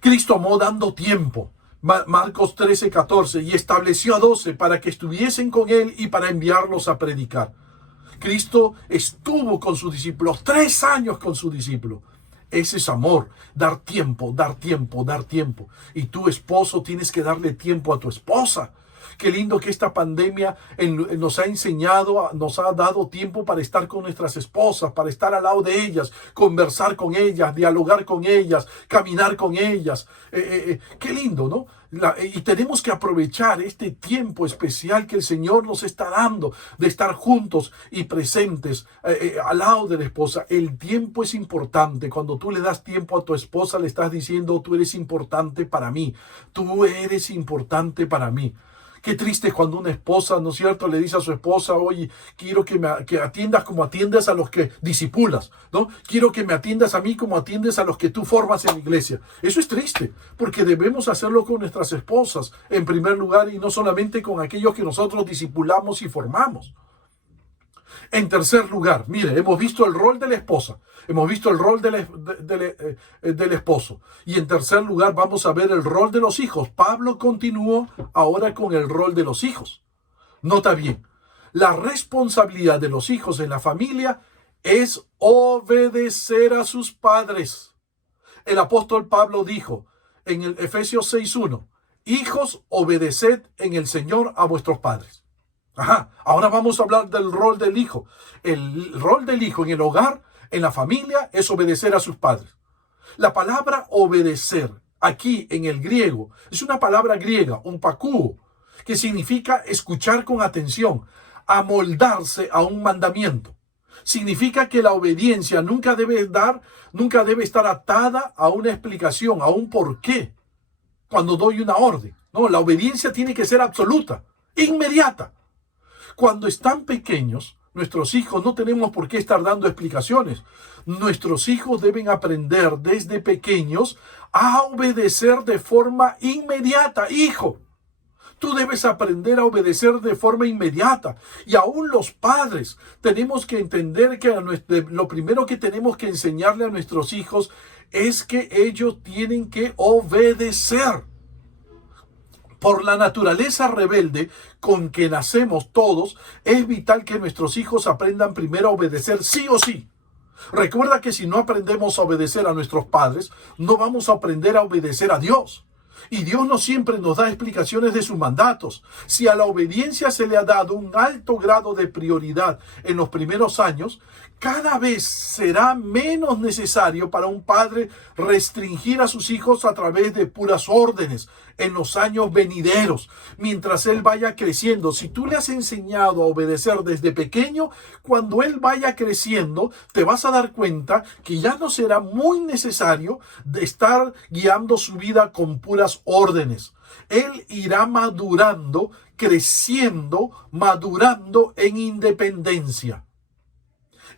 Cristo amó dando tiempo. Marcos 13:14, y estableció a 12 para que estuviesen con él y para enviarlos a predicar. Cristo estuvo con sus discípulos, 3 años con sus discípulos. Ese es amor, dar tiempo, dar tiempo, dar tiempo. Y tu esposo tienes que darle tiempo a tu esposa. Qué lindo que esta pandemia nos ha enseñado, nos ha dado tiempo para estar con nuestras esposas, para estar al lado de ellas, conversar con ellas, dialogar con ellas, caminar con ellas. Qué lindo, ¿no? Y tenemos que aprovechar este tiempo especial que el Señor nos está dando de estar juntos y presentes al lado de la esposa. El tiempo es importante. Cuando tú le das tiempo a tu esposa, le estás diciendo, tú eres importante para mí. Tú eres importante para mí. Qué triste cuando una esposa, ¿no es cierto?, le dice a su esposa, oye, quiero que atiendas como atiendes a los que discipulas, ¿no? Quiero que me atiendas a mí como atiendes a los que tú formas en la iglesia. Eso es triste, porque debemos hacerlo con nuestras esposas, en primer lugar, y no solamente con aquellos que nosotros discipulamos y formamos. En tercer lugar, mire, hemos visto el rol de la esposa, hemos visto el rol del esposo. Y en tercer lugar vamos a ver el rol de los hijos. Pablo continuó ahora con el rol de los hijos. Nota bien, la responsabilidad de los hijos en la familia es obedecer a sus padres. El apóstol Pablo dijo en el Efesios 6:1, hijos, obedeced en el Señor a vuestros padres. Ahora vamos a hablar del rol del hijo. El rol del hijo en el hogar, en la familia, es obedecer a sus padres. La palabra obedecer, aquí en el griego, es una palabra griega, umpakúo, que significa escuchar con atención, amoldarse a un mandamiento. Significa que la obediencia nunca debe estar atada a una explicación, a un porqué, cuando doy una orden. No, la obediencia tiene que ser absoluta, inmediata. Cuando están pequeños, nuestros hijos no tenemos por qué estar dando explicaciones. Nuestros hijos deben aprender desde pequeños a obedecer de forma inmediata. Hijo, tú debes aprender a obedecer de forma inmediata. Y aún los padres tenemos que entender que lo primero que tenemos que enseñarle a nuestros hijos es que ellos tienen que obedecer. Por la naturaleza rebelde con que nacemos todos, es vital que nuestros hijos aprendan primero a obedecer sí o sí. Recuerda que si no aprendemos a obedecer a nuestros padres, no vamos a aprender a obedecer a Dios. Y Dios no siempre nos da explicaciones de sus mandatos. Si a la obediencia se le ha dado un alto grado de prioridad en los primeros años, cada vez será menos necesario para un padre restringir a sus hijos a través de puras órdenes en los años venideros, mientras él vaya creciendo. Si tú le has enseñado a obedecer desde pequeño, cuando él vaya creciendo, te vas a dar cuenta que ya no será muy necesario de estar guiando su vida con puras órdenes. Él irá madurando, creciendo, madurando en independencia.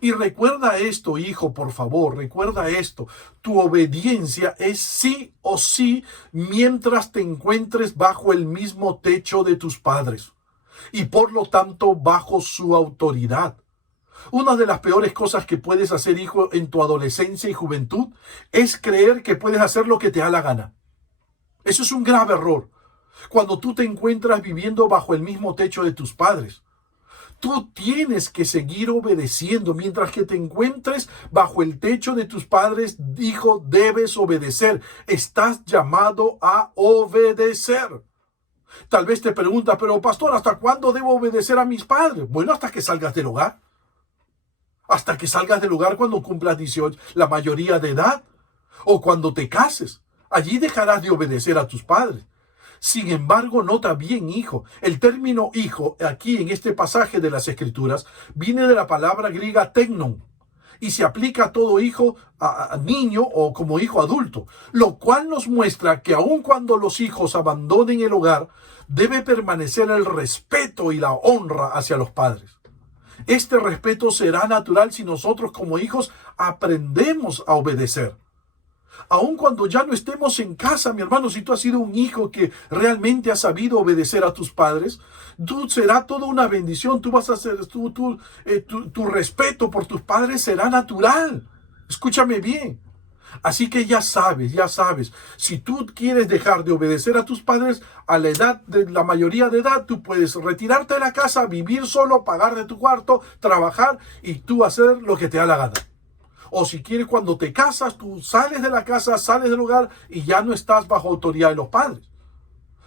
Y recuerda esto, hijo, por favor, recuerda esto. Tu obediencia es sí o sí mientras te encuentres bajo el mismo techo de tus padres y por lo tanto bajo su autoridad. Una de las peores cosas que puedes hacer, hijo, en tu adolescencia y juventud es creer que puedes hacer lo que te da la gana. Eso es un grave error. Cuando tú te encuentras viviendo bajo el mismo techo de tus padres, tú tienes que seguir obedeciendo. Mientras que te encuentres bajo el techo de tus padres, hijo, debes obedecer. Estás llamado a obedecer. Tal vez te preguntas, pero pastor, ¿hasta cuándo debo obedecer a mis padres? Bueno, hasta que salgas del hogar. Hasta que salgas del hogar cuando cumplas 18, la mayoría de edad. O cuando te cases. Allí dejarás de obedecer a tus padres. Sin embargo, nota bien, hijo. El término hijo, aquí en este pasaje de las Escrituras, viene de la palabra griega teknon, y se aplica a todo hijo, a niño o como hijo adulto, lo cual nos muestra que aun cuando los hijos abandonen el hogar, debe permanecer el respeto y la honra hacia los padres. Este respeto será natural si nosotros como hijos aprendemos a obedecer. Aun cuando ya no estemos en casa, mi hermano, si tú has sido un hijo que realmente ha sabido obedecer a tus padres, tú será toda una bendición. Tú vas a hacer, tu respeto por tus padres será natural. Escúchame bien. Así que ya sabes, si tú quieres dejar de obedecer a tus padres a la edad de la mayoría de edad, tú puedes retirarte de la casa, vivir solo, pagar de tu cuarto, trabajar y tú hacer lo que te da la gana. O si quieres, cuando te casas, tú sales de la casa, sales del hogar y ya no estás bajo autoridad de los padres.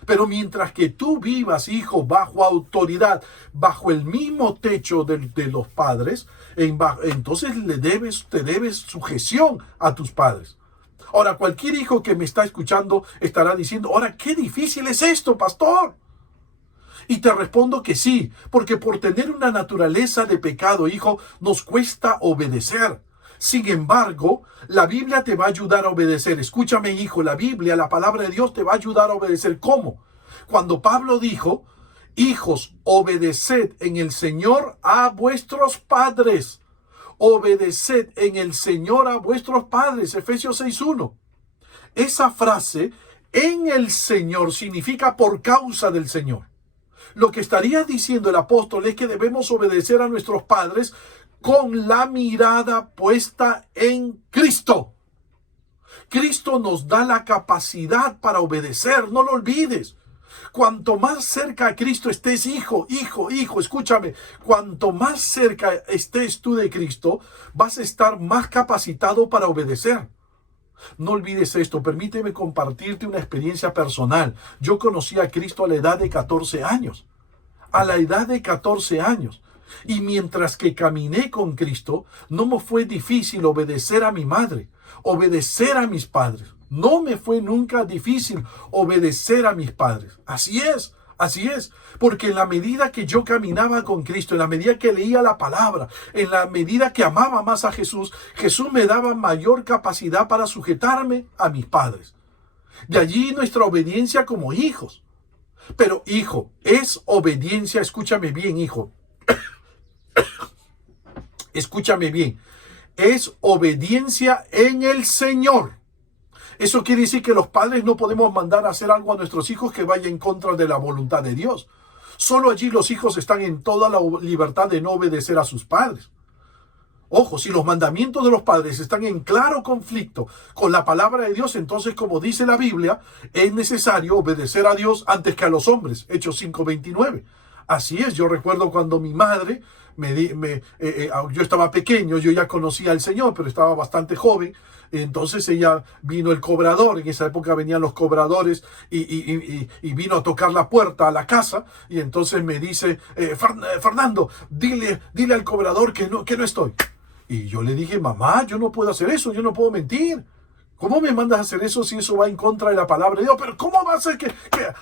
Pero mientras que tú vivas, hijo, bajo autoridad, bajo el mismo techo de los padres, entonces te debes sujeción a tus padres. Ahora, cualquier hijo que me está escuchando estará diciendo, ahora, qué difícil es esto, pastor. Y te respondo que sí, porque por tener una naturaleza de pecado, hijo, nos cuesta obedecer. Sin embargo, la Biblia te va a ayudar a obedecer. Escúchame, hijo, la Biblia, la palabra de Dios te va a ayudar a obedecer. ¿Cómo? Cuando Pablo dijo, hijos, obedeced en el Señor a vuestros padres. Obedeced en el Señor a vuestros padres. Efesios 6:1. Esa frase, en el Señor, significa por causa del Señor. Lo que estaría diciendo el apóstol es que debemos obedecer a nuestros padres con la mirada puesta en Cristo. Cristo nos da la capacidad para obedecer, no lo olvides. Cuanto más cerca a Cristo estés, hijo, escúchame, cuanto más cerca estés tú de Cristo, vas a estar más capacitado para obedecer. No olvides esto, permíteme compartirte una experiencia personal. Yo conocí a Cristo a la edad de 14 años. a la edad de 14 años. Y mientras que caminé con Cristo, no me fue difícil obedecer a mi madre, obedecer a mis padres. No me fue nunca difícil obedecer a mis padres. Así es. Porque en la medida que yo caminaba con Cristo, en la medida que leía la palabra, en la medida que amaba más a Jesús, Jesús me daba mayor capacidad para sujetarme a mis padres. De allí nuestra obediencia como hijos. Pero hijo, es obediencia, escúchame bien, hijo. Escúchame bien. Es obediencia en el Señor. Eso quiere decir que los padres no podemos mandar a hacer algo a nuestros hijos que vaya en contra de la voluntad de Dios. Solo allí los hijos están en toda la libertad de no obedecer a sus padres. Ojo, si los mandamientos de los padres están en claro conflicto con la palabra de Dios, entonces, como dice la Biblia, es necesario obedecer a Dios antes que a los hombres. Hechos 5:29. Así es, yo recuerdo cuando mi madre, yo estaba pequeño, yo ya conocía al Señor, pero estaba bastante joven. Entonces ella vino el cobrador, en esa época venían los cobradores y vino a tocar la puerta a la casa, y entonces me dice, Fernando, dile al cobrador que no estoy. Y yo le dije, mamá, yo no puedo hacer eso, yo no puedo mentir. ¿Cómo me mandas a hacer eso si eso va en contra de la palabra de Dios? Pero ¿cómo va a ser que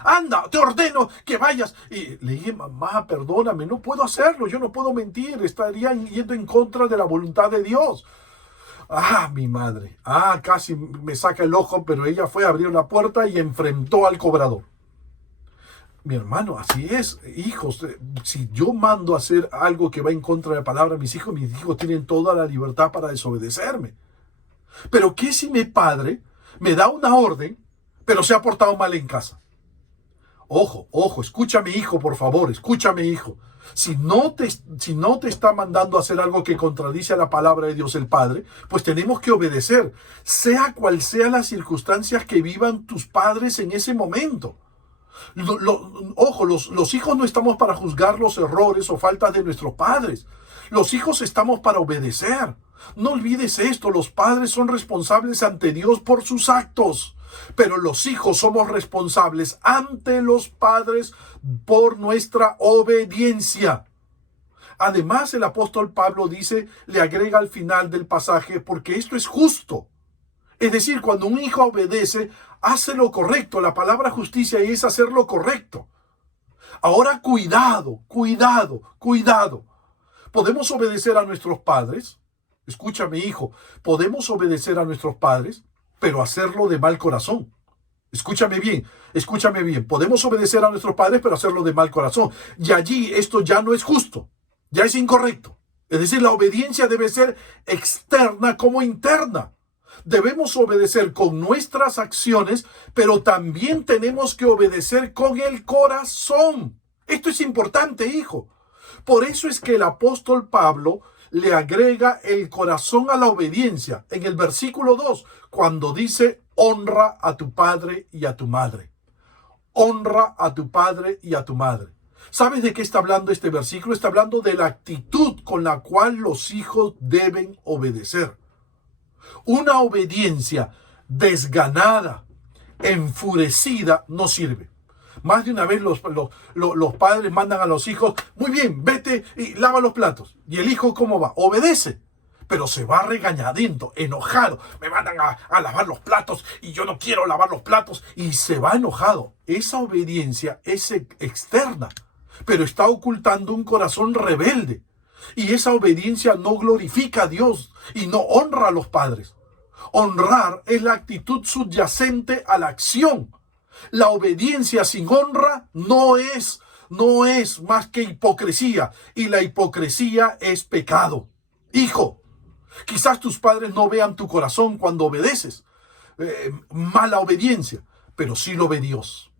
anda, te ordeno que vayas? Y le dije, mamá, perdóname, no puedo hacerlo, yo no puedo mentir, estaría yendo en contra de la voluntad de Dios. Mi madre, casi me saca el ojo, pero ella fue a abrir la puerta y enfrentó al cobrador. Mi hermano, así es, hijos, si yo mando a hacer algo que va en contra de la palabra de mis hijos tienen toda la libertad para desobedecerme. Pero ¿qué si mi padre me da una orden, pero se ha portado mal en casa? Ojo, escúchame, hijo, por favor, escúchame, hijo. Si no te está mandando a hacer algo que contradice a la palabra de Dios el Padre, pues tenemos que obedecer, sea cual sea las circunstancias que vivan tus padres en ese momento. Ojo, los hijos no estamos para juzgar los errores o faltas de nuestros padres. Los hijos estamos para obedecer. No olvides esto, los padres son responsables ante Dios por sus actos, pero los hijos somos responsables ante los padres por nuestra obediencia. Además, el apóstol Pablo le agrega al final del pasaje, porque esto es justo. Es decir, cuando un hijo obedece, hace lo correcto. La palabra justicia es hacer lo correcto. Ahora, cuidado. ¿Podemos obedecer a nuestros padres? Escúchame, hijo, podemos obedecer a nuestros padres, pero hacerlo de mal corazón. Escúchame bien. Podemos obedecer a nuestros padres, pero hacerlo de mal corazón. Y allí esto ya no es justo, ya es incorrecto. Es decir, la obediencia debe ser externa como interna. Debemos obedecer con nuestras acciones, pero también tenemos que obedecer con el corazón. Esto es importante, hijo. Por eso es que el apóstol Pablo le agrega el corazón a la obediencia en el versículo 2, cuando dice, honra a tu padre y a tu madre. Honra a tu padre y a tu madre. ¿Sabes de qué está hablando este versículo? Está hablando de la actitud con la cual los hijos deben obedecer. Una obediencia desganada, enfurecida, no sirve. Más de una vez los padres mandan a los hijos, muy bien, vete y lava los platos. ¿Y el hijo cómo va? Obedece, pero se va regañadiento, enojado. Me mandan a lavar los platos y yo no quiero lavar los platos. Y se va enojado. Esa obediencia es externa, pero está ocultando un corazón rebelde. Y esa obediencia no glorifica a Dios y no honra a los padres. Honrar es la actitud subyacente a la acción. La obediencia sin honra no es más que hipocresía, y la hipocresía es pecado. Hijo, quizás tus padres no vean tu corazón cuando obedeces, mala obediencia, pero sí lo ve Dios.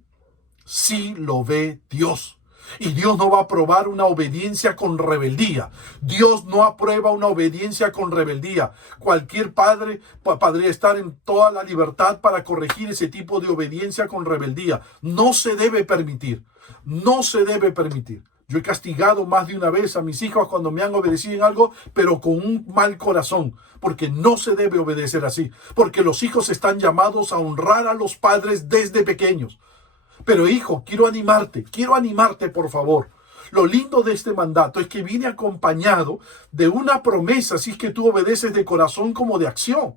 Sí lo ve Dios. Y Dios no va a aprobar una obediencia con rebeldía. Dios no aprueba una obediencia con rebeldía. Cualquier padre podría estar en toda la libertad para corregir ese tipo de obediencia con rebeldía. No se debe permitir. No se debe permitir. Yo he castigado más de una vez a mis hijos cuando me han obedecido en algo, pero con un mal corazón, porque no se debe obedecer así. Porque los hijos están llamados a honrar a los padres desde pequeños. Pero hijo, quiero animarte por favor. Lo lindo de este mandato es que viene acompañado de una promesa, si es que tú obedeces de corazón como de acción,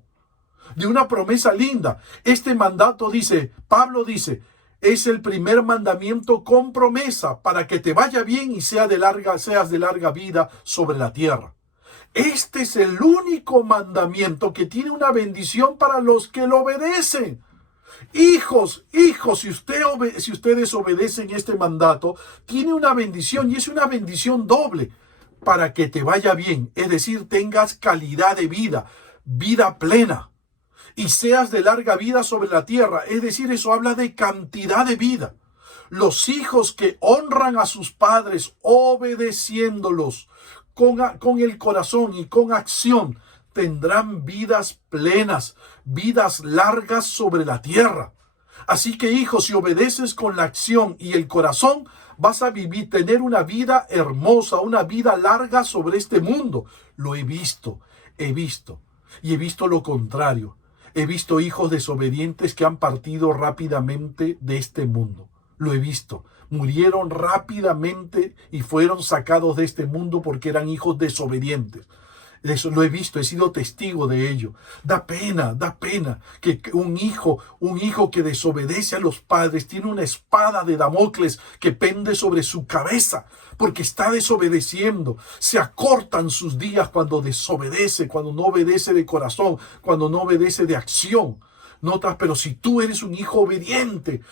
de una promesa linda. Este mandato dice, Pablo dice, es el primer mandamiento con promesa para que te vaya bien y seas de larga vida sobre la tierra. Este es el único mandamiento que tiene una bendición para los que lo obedecen. Hijos, si ustedes obedecen este mandato, tiene una bendición y es una bendición doble para que te vaya bien. Es decir, tengas calidad de vida, vida plena y seas de larga vida sobre la tierra. Es decir, eso habla de cantidad de vida. Los hijos que honran a sus padres obedeciéndolos con el corazón y con acción, tendrán vidas plenas, vidas largas sobre la tierra. Así que, hijos, si obedeces con la acción y el corazón, vas a tener una vida hermosa, una vida larga sobre este mundo. Lo he visto. Y he visto lo contrario. He visto hijos desobedientes que han partido rápidamente de este mundo. Lo he visto. Murieron rápidamente y fueron sacados de este mundo porque eran hijos desobedientes. Eso lo he visto, he sido testigo de ello. Da pena que un hijo que desobedece a los padres tiene una espada de Damocles que pende sobre su cabeza porque está desobedeciendo. Se acortan sus días cuando desobedece, cuando no obedece de corazón, cuando no obedece de acción. Notas, pero si tú eres un hijo obediente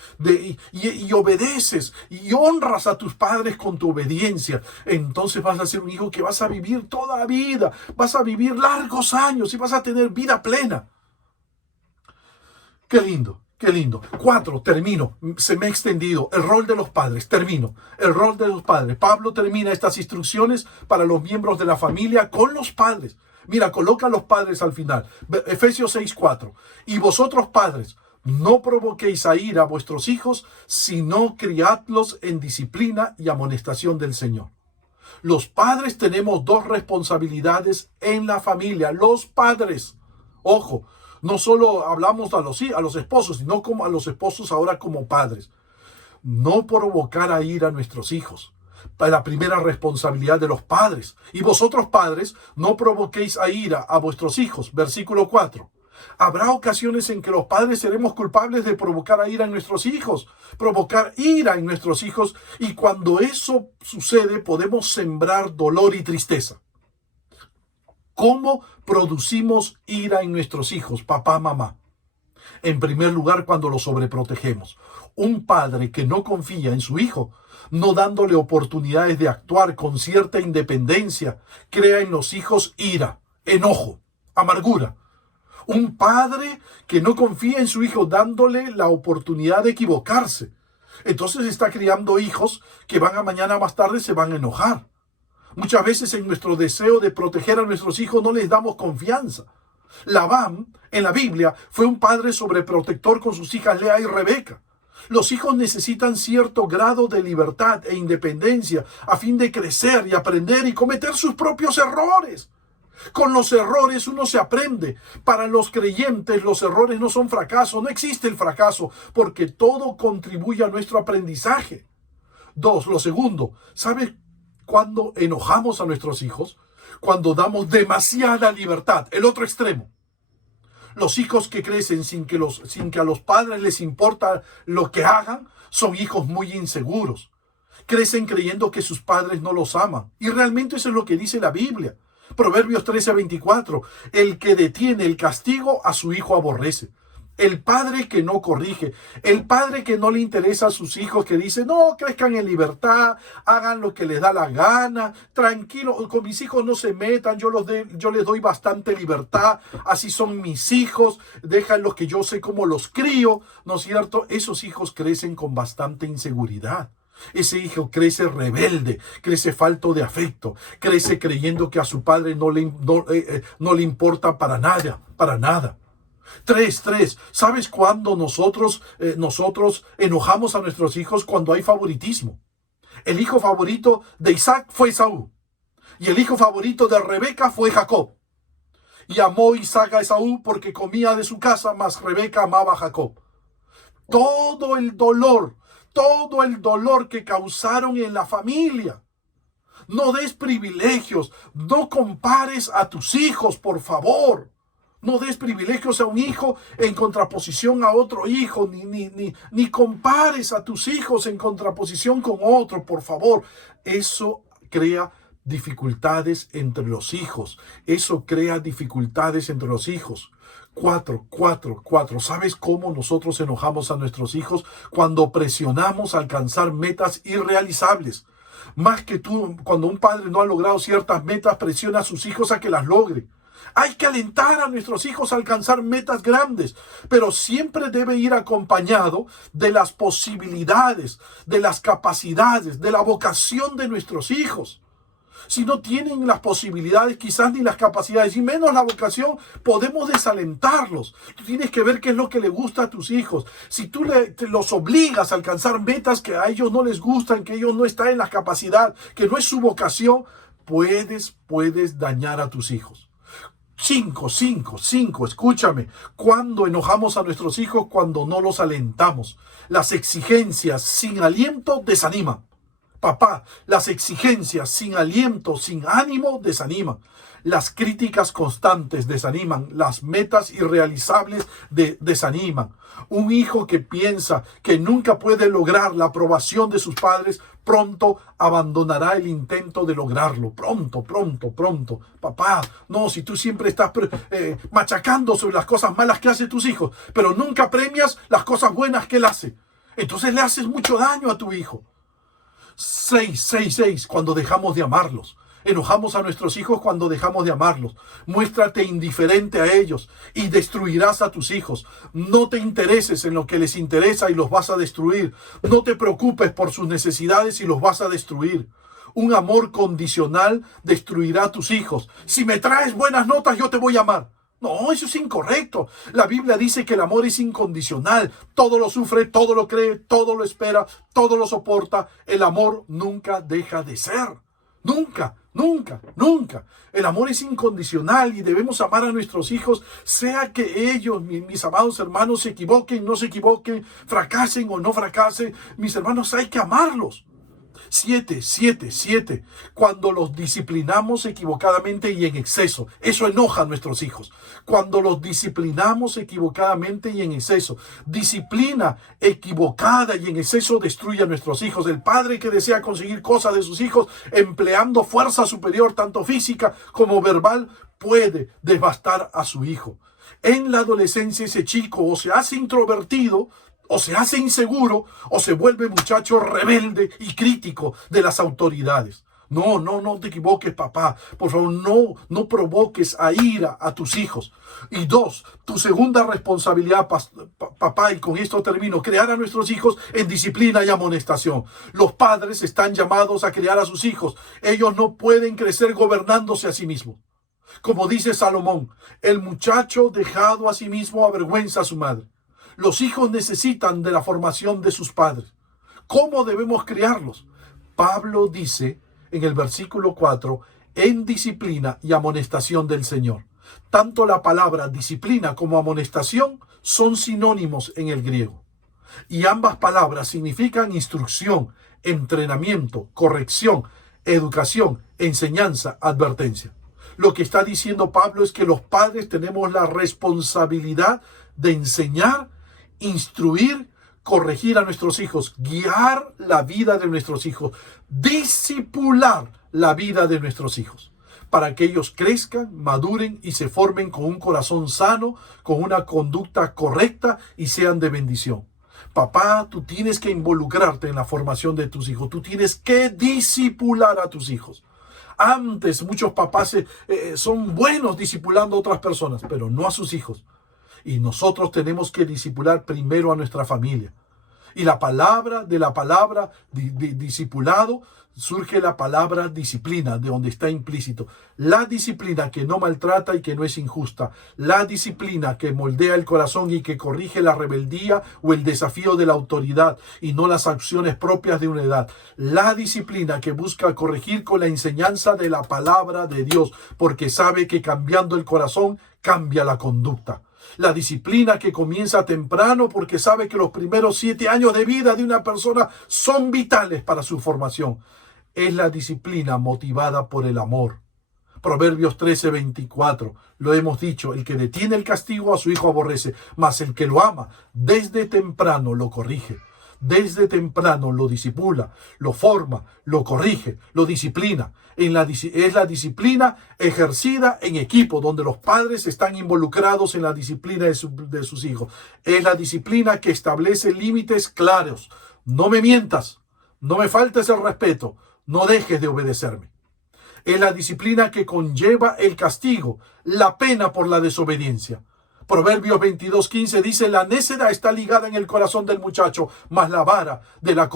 y obedeces y honras a tus padres con tu obediencia, entonces vas a ser un hijo que vas a vivir toda la vida, vas a vivir largos años y vas a tener vida plena. Qué lindo. 4, termino. Se me ha extendido. El rol de los padres. Termino. El rol de los padres. Pablo termina estas instrucciones para los miembros de la familia con los padres. Mira, coloca a los padres al final. Efesios 6:4. Y vosotros, padres, no provoquéis a ira a vuestros hijos, sino criadlos en disciplina y amonestación del Señor. Los padres tenemos 2 responsabilidades en la familia. Los padres. Ojo, no solo hablamos a los esposos, sino como a los esposos ahora como padres. No provocar a ira a nuestros hijos. La primera responsabilidad de los padres. Y vosotros, padres, no provoquéis a ira a vuestros hijos. Versículo 4. Habrá ocasiones en que los padres seremos culpables de provocar a ira en nuestros hijos. Provocar ira en nuestros hijos. Y cuando eso sucede, podemos sembrar dolor y tristeza. ¿Cómo producimos ira en nuestros hijos, papá, mamá? En primer lugar, cuando los sobreprotegemos. Un padre que no confía en su hijo, no dándole oportunidades de actuar con cierta independencia, crea en los hijos ira, enojo, amargura. Un padre que no confía en su hijo, dándole la oportunidad de equivocarse. Entonces está criando hijos que mañana más tarde se van a enojar. Muchas veces en nuestro deseo de proteger a nuestros hijos no les damos confianza. Labán, en la Biblia, fue un padre sobreprotector con sus hijas Lea y Rebeca. Los hijos necesitan cierto grado de libertad e independencia a fin de crecer y aprender y cometer sus propios errores. Con los errores uno se aprende. Para los creyentes los errores no son fracaso, no existe el fracaso, porque todo contribuye a nuestro aprendizaje. 2, lo segundo, ¿sabes cuándo enojamos a nuestros hijos? Cuando damos demasiada libertad, el otro extremo. Los hijos que crecen sin que a los padres les importa lo que hagan, son hijos muy inseguros. Crecen creyendo que sus padres no los aman. Y realmente eso es lo que dice la Biblia. Proverbios 13:24. El que detiene el castigo a su hijo aborrece. El padre que no corrige, el padre que no le interesa a sus hijos, que dice, no, crezcan en libertad, hagan lo que les da la gana, tranquilo, con mis hijos no se metan, yo les doy bastante libertad, así son mis hijos, déjenlos que yo sé cómo los crío, ¿no es cierto? Esos hijos crecen con bastante inseguridad. Ese hijo crece rebelde, crece falto de afecto, crece creyendo que a su padre no le importa para nada. 3. ¿Sabes cuándo nosotros enojamos a nuestros hijos? Cuando hay favoritismo. El hijo favorito de Isaac fue Esaú. Y el hijo favorito de Rebeca fue Jacob. Y amó Isaac a Esaú porque comía de su casa, mas Rebeca amaba a Jacob. Todo el dolor que causaron en la familia No des privilegios. No compares a tus hijos, por favor. No des privilegios a un hijo en contraposición a otro hijo, ni compares a tus hijos en contraposición con otro, por favor. Eso crea dificultades entre los hijos. Eso crea dificultades entre los hijos. 4. ¿Sabes cómo nosotros enojamos a nuestros hijos? Cuando presionamos a alcanzar metas irrealizables. Más que tú, cuando un padre no ha logrado ciertas metas, presiona a sus hijos a que las logre. Hay que alentar a nuestros hijos a alcanzar metas grandes, pero siempre debe ir acompañado de las posibilidades, de las capacidades, de la vocación de nuestros hijos. Si no tienen las posibilidades, quizás ni las capacidades, y menos la vocación, podemos desalentarlos. Tú tienes que ver qué es lo que le gusta a tus hijos. Si tú los obligas a alcanzar metas que a ellos no les gustan, que ellos no están en la capacidad, que no es su vocación, puedes dañar a tus hijos. 5, escúchame. Cuando enojamos a nuestros hijos, cuando no los alentamos. Las exigencias sin aliento desaniman. Papá, las exigencias sin aliento, sin ánimo, desaniman. Las críticas constantes desaniman. Las metas irrealizables desaniman. Un hijo que piensa que nunca puede lograr la aprobación de sus padres, pronto abandonará el intento de lograrlo. Pronto. Papá, no, si tú siempre estás machacando sobre las cosas malas que hacen tus hijos, pero nunca premias las cosas buenas que él hace, entonces le haces mucho daño a tu hijo. 6. Cuando dejamos de amarlos. Enojamos a nuestros hijos cuando dejamos de amarlos. Muéstrate indiferente a ellos y destruirás a tus hijos. No te intereses en lo que les interesa y los vas a destruir. No te preocupes por sus necesidades y los vas a destruir. Un amor condicional destruirá a tus hijos. Si me traes buenas notas, yo te voy a amar. No, eso es incorrecto. La Biblia dice que el amor es incondicional. Todo lo sufre, todo lo cree, todo lo espera, todo lo soporta. El amor nunca deja de ser. Nunca. El amor es incondicional y debemos amar a nuestros hijos, sea que ellos, mis amados hermanos, se equivoquen, no se equivoquen, fracasen o no fracasen. Mis hermanos, hay que amarlos. 7. Cuando los disciplinamos equivocadamente y en exceso. Eso enoja a nuestros hijos. Cuando los disciplinamos equivocadamente y en exceso. Disciplina equivocada y en exceso destruye a nuestros hijos. El padre que desea conseguir cosas de sus hijos empleando fuerza superior, tanto física como verbal, puede devastar a su hijo. En la adolescencia ese chico o se hace introvertido, o se hace inseguro, o se vuelve muchacho rebelde y crítico de las autoridades. No te equivoques, papá. Por favor, no provoques a ira a tus hijos. Y 2, tu segunda responsabilidad, papá, y con esto termino, crear a nuestros hijos en disciplina y amonestación. Los padres están llamados a criar a sus hijos. Ellos no pueden crecer gobernándose a sí mismos. Como dice Salomón, el muchacho dejado a sí mismo avergüenza a su madre. Los hijos necesitan de la formación de sus padres. ¿Cómo debemos criarlos? Pablo dice en el versículo 4, en disciplina y amonestación del Señor. Tanto la palabra disciplina como amonestación son sinónimos en el griego. Y ambas palabras significan instrucción, entrenamiento, corrección, educación, enseñanza, advertencia. Lo que está diciendo Pablo es que los padres tenemos la responsabilidad de enseñar, instruir, corregir a nuestros hijos, guiar la vida de nuestros hijos, discipular la vida de nuestros hijos, para que ellos crezcan, maduren y se formen con un corazón sano, con una conducta correcta y sean de bendición. Papá, tú tienes que involucrarte en la formación de tus hijos, tú tienes que discipular a tus hijos. Antes muchos papás son buenos discipulando a otras personas, pero no a sus hijos. Y nosotros tenemos que discipular primero a nuestra familia. Y de la palabra discipulado surge la palabra disciplina, de donde está implícito. La disciplina que no maltrata y que no es injusta. La disciplina que moldea el corazón y que corrige la rebeldía o el desafío de la autoridad y no las acciones propias de una edad. La disciplina que busca corregir con la enseñanza de la palabra de Dios, porque sabe que cambiando el corazón cambia la conducta. La disciplina que comienza temprano porque sabe que los primeros 7 años de vida de una persona son vitales para su formación. es la disciplina motivada por el amor. Proverbios 13:24, lo hemos dicho, el que detiene el castigo a su hijo aborrece, mas el que lo ama desde temprano lo corrige. Desde temprano lo disipula, lo forma, lo corrige, lo disciplina. Es la disciplina ejercida en equipo, donde los padres están involucrados en la disciplina de sus hijos. Es la disciplina que establece límites claros. No me mientas, no me faltes el respeto, no dejes de obedecerme. Es la disciplina que conlleva el castigo, la pena por la desobediencia. Proverbios 22:15 dice, la necedad está ligada en el corazón del muchacho, mas la vara de la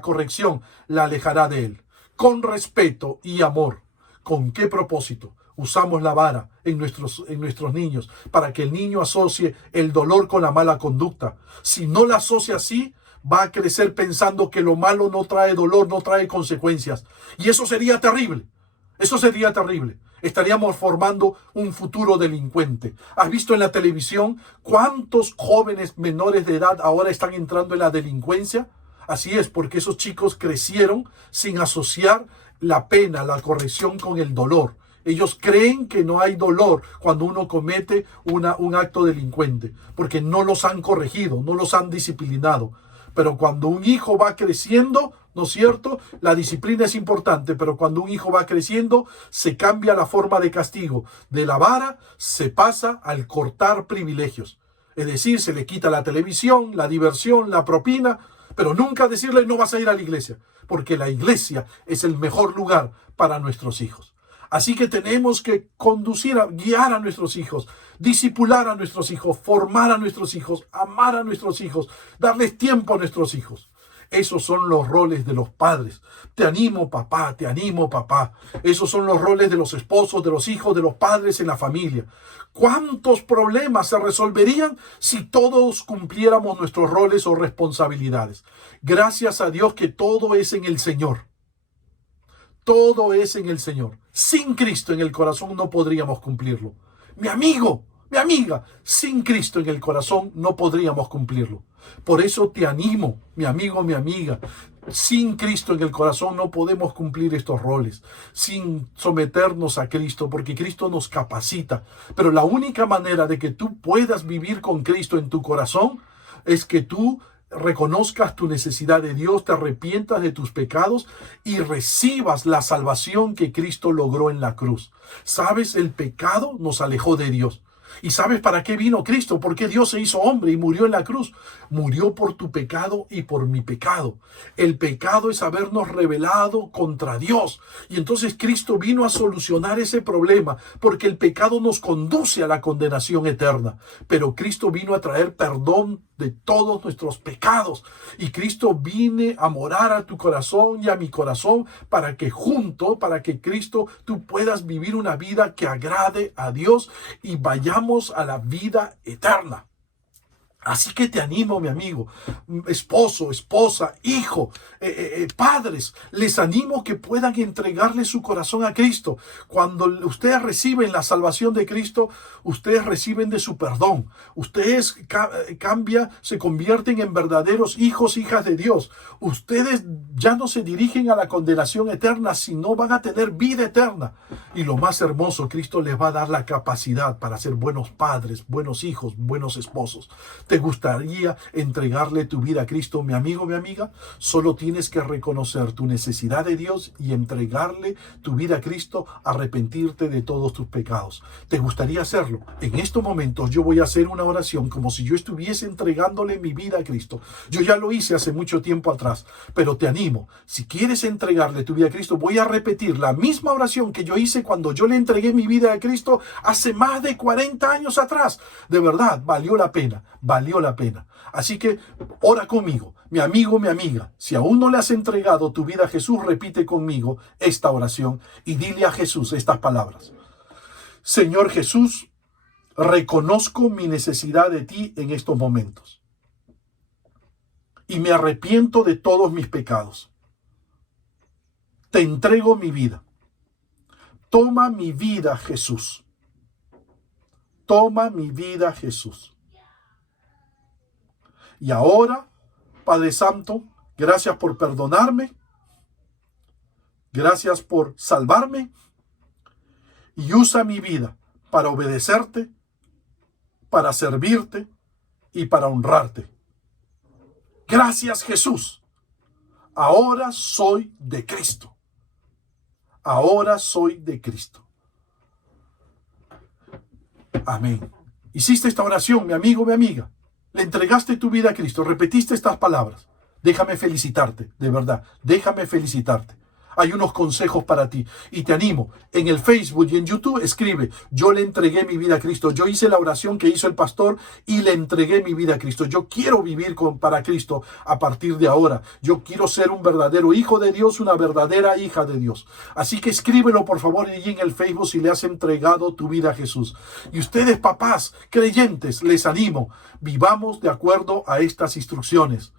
corrección la alejará de él. Con respeto y amor. ¿Con qué propósito? Usamos la vara en nuestros niños para que el niño asocie el dolor con la mala conducta. Si no la asocia así, va a crecer pensando que lo malo no trae dolor, no trae consecuencias. Y eso sería terrible. Eso sería terrible. Estaríamos formando un futuro delincuente. ¿Has visto en la televisión cuántos jóvenes menores de edad ahora están entrando en la delincuencia? Así es, porque esos chicos crecieron sin asociar la pena, la corrección con el dolor. Ellos creen que no hay dolor cuando uno comete un acto delincuente, porque no los han corregido, no los han disciplinado. Pero cuando un hijo va creciendo, ¿no es cierto? La disciplina es importante, pero cuando un hijo va creciendo, se cambia la forma de castigo. De la vara se pasa al cortar privilegios. Es decir, se le quita la televisión, la diversión, la propina, pero nunca decirle no vas a ir a la iglesia, porque la iglesia es el mejor lugar para nuestros hijos. Así que tenemos que guiar a nuestros hijos, discipular a nuestros hijos, formar a nuestros hijos, amar a nuestros hijos, darles tiempo a nuestros hijos. Esos son los roles de los padres. Te animo, papá, te animo, papá. Esos son los roles de los esposos, de los hijos, de los padres en la familia. ¿Cuántos problemas se resolverían si todos cumpliéramos nuestros roles o responsabilidades? Gracias a Dios que todo es en el Señor. Todo es en el Señor. Sin Cristo en el corazón no podríamos cumplirlo. Mi amigo, mi amiga, sin Cristo en el corazón no podríamos cumplirlo. Por eso te animo, mi amigo, mi amiga. Sin Cristo en el corazón no podemos cumplir estos roles, sin someternos a Cristo, porque Cristo nos capacita. Pero la única manera de que tú puedas vivir con Cristo en tu corazón es que tú reconozcas tu necesidad de Dios, te arrepientas de tus pecados y recibas la salvación que Cristo logró en la cruz. ¿Sabes? El pecado nos alejó de Dios. ¿Y sabes para qué vino Cristo? Porque Dios se hizo hombre y murió en la cruz. Murió por tu pecado y por mi pecado. El pecado es habernos rebelado contra Dios. Y entonces Cristo vino a solucionar ese problema, porque el pecado nos conduce a la condenación eterna. Pero Cristo vino a traer perdón de todos nuestros pecados. Y Cristo vine a morar a tu corazón y a mi corazón para que Cristo tú puedas vivir una vida que agrade a Dios y vayamos a la vida eterna. Así que te animo, mi amigo, esposo, esposa, hijo, padres, les animo que puedan entregarle su corazón a Cristo. Cuando ustedes reciben la salvación de Cristo, ustedes reciben de su perdón. Ustedes se convierten en verdaderos hijos, hijas de Dios. Ustedes ya no se dirigen a la condenación eterna, sino van a tener vida eterna. Y lo más hermoso, Cristo les va a dar la capacidad para ser buenos padres, buenos hijos, buenos esposos. ¿Te gustaría entregarle tu vida a Cristo, mi amigo, mi amiga? Solo tienes que reconocer tu necesidad de Dios y entregarle tu vida a Cristo, arrepentirte de todos tus pecados. ¿Te gustaría hacerlo? En estos momentos yo voy a hacer una oración como si yo estuviese entregándole mi vida a Cristo. Yo ya lo hice hace mucho tiempo atrás, pero te animo. Si quieres entregarle tu vida a Cristo, voy a repetir la misma oración que yo hice cuando yo le entregué mi vida a Cristo hace más de 40 años atrás. De verdad, valió la pena. Valió la pena. Así que ora conmigo, mi amigo, mi amiga. Si aún no le has entregado tu vida a Jesús, repite conmigo esta oración y dile a Jesús estas palabras. Señor Jesús, reconozco mi necesidad de ti en estos momentos y me arrepiento de todos mis pecados. Te entrego mi vida. Toma mi vida, Jesús. Toma mi vida, Jesús. Y ahora, Padre Santo, gracias por perdonarme. Gracias por salvarme y usa mi vida para obedecerte, para servirte y para honrarte. Gracias, Jesús. Ahora soy de Cristo. Ahora soy de Cristo. Amén. Hiciste esta oración, mi amigo, mi amiga. Le entregaste tu vida a Cristo. Repetiste estas palabras. Déjame felicitarte, de verdad. Déjame felicitarte. Hay unos consejos para ti y te animo. En el Facebook y en YouTube escribe: yo le entregué mi vida a Cristo. Yo hice la oración que hizo el pastor y le entregué mi vida a Cristo. Yo quiero vivir para Cristo a partir de ahora. Yo quiero ser un verdadero hijo de Dios, una verdadera hija de Dios. Así que escríbelo, por favor, allí en el Facebook si le has entregado tu vida a Jesús. Y ustedes, papás creyentes, les animo. Vivamos de acuerdo a estas instrucciones.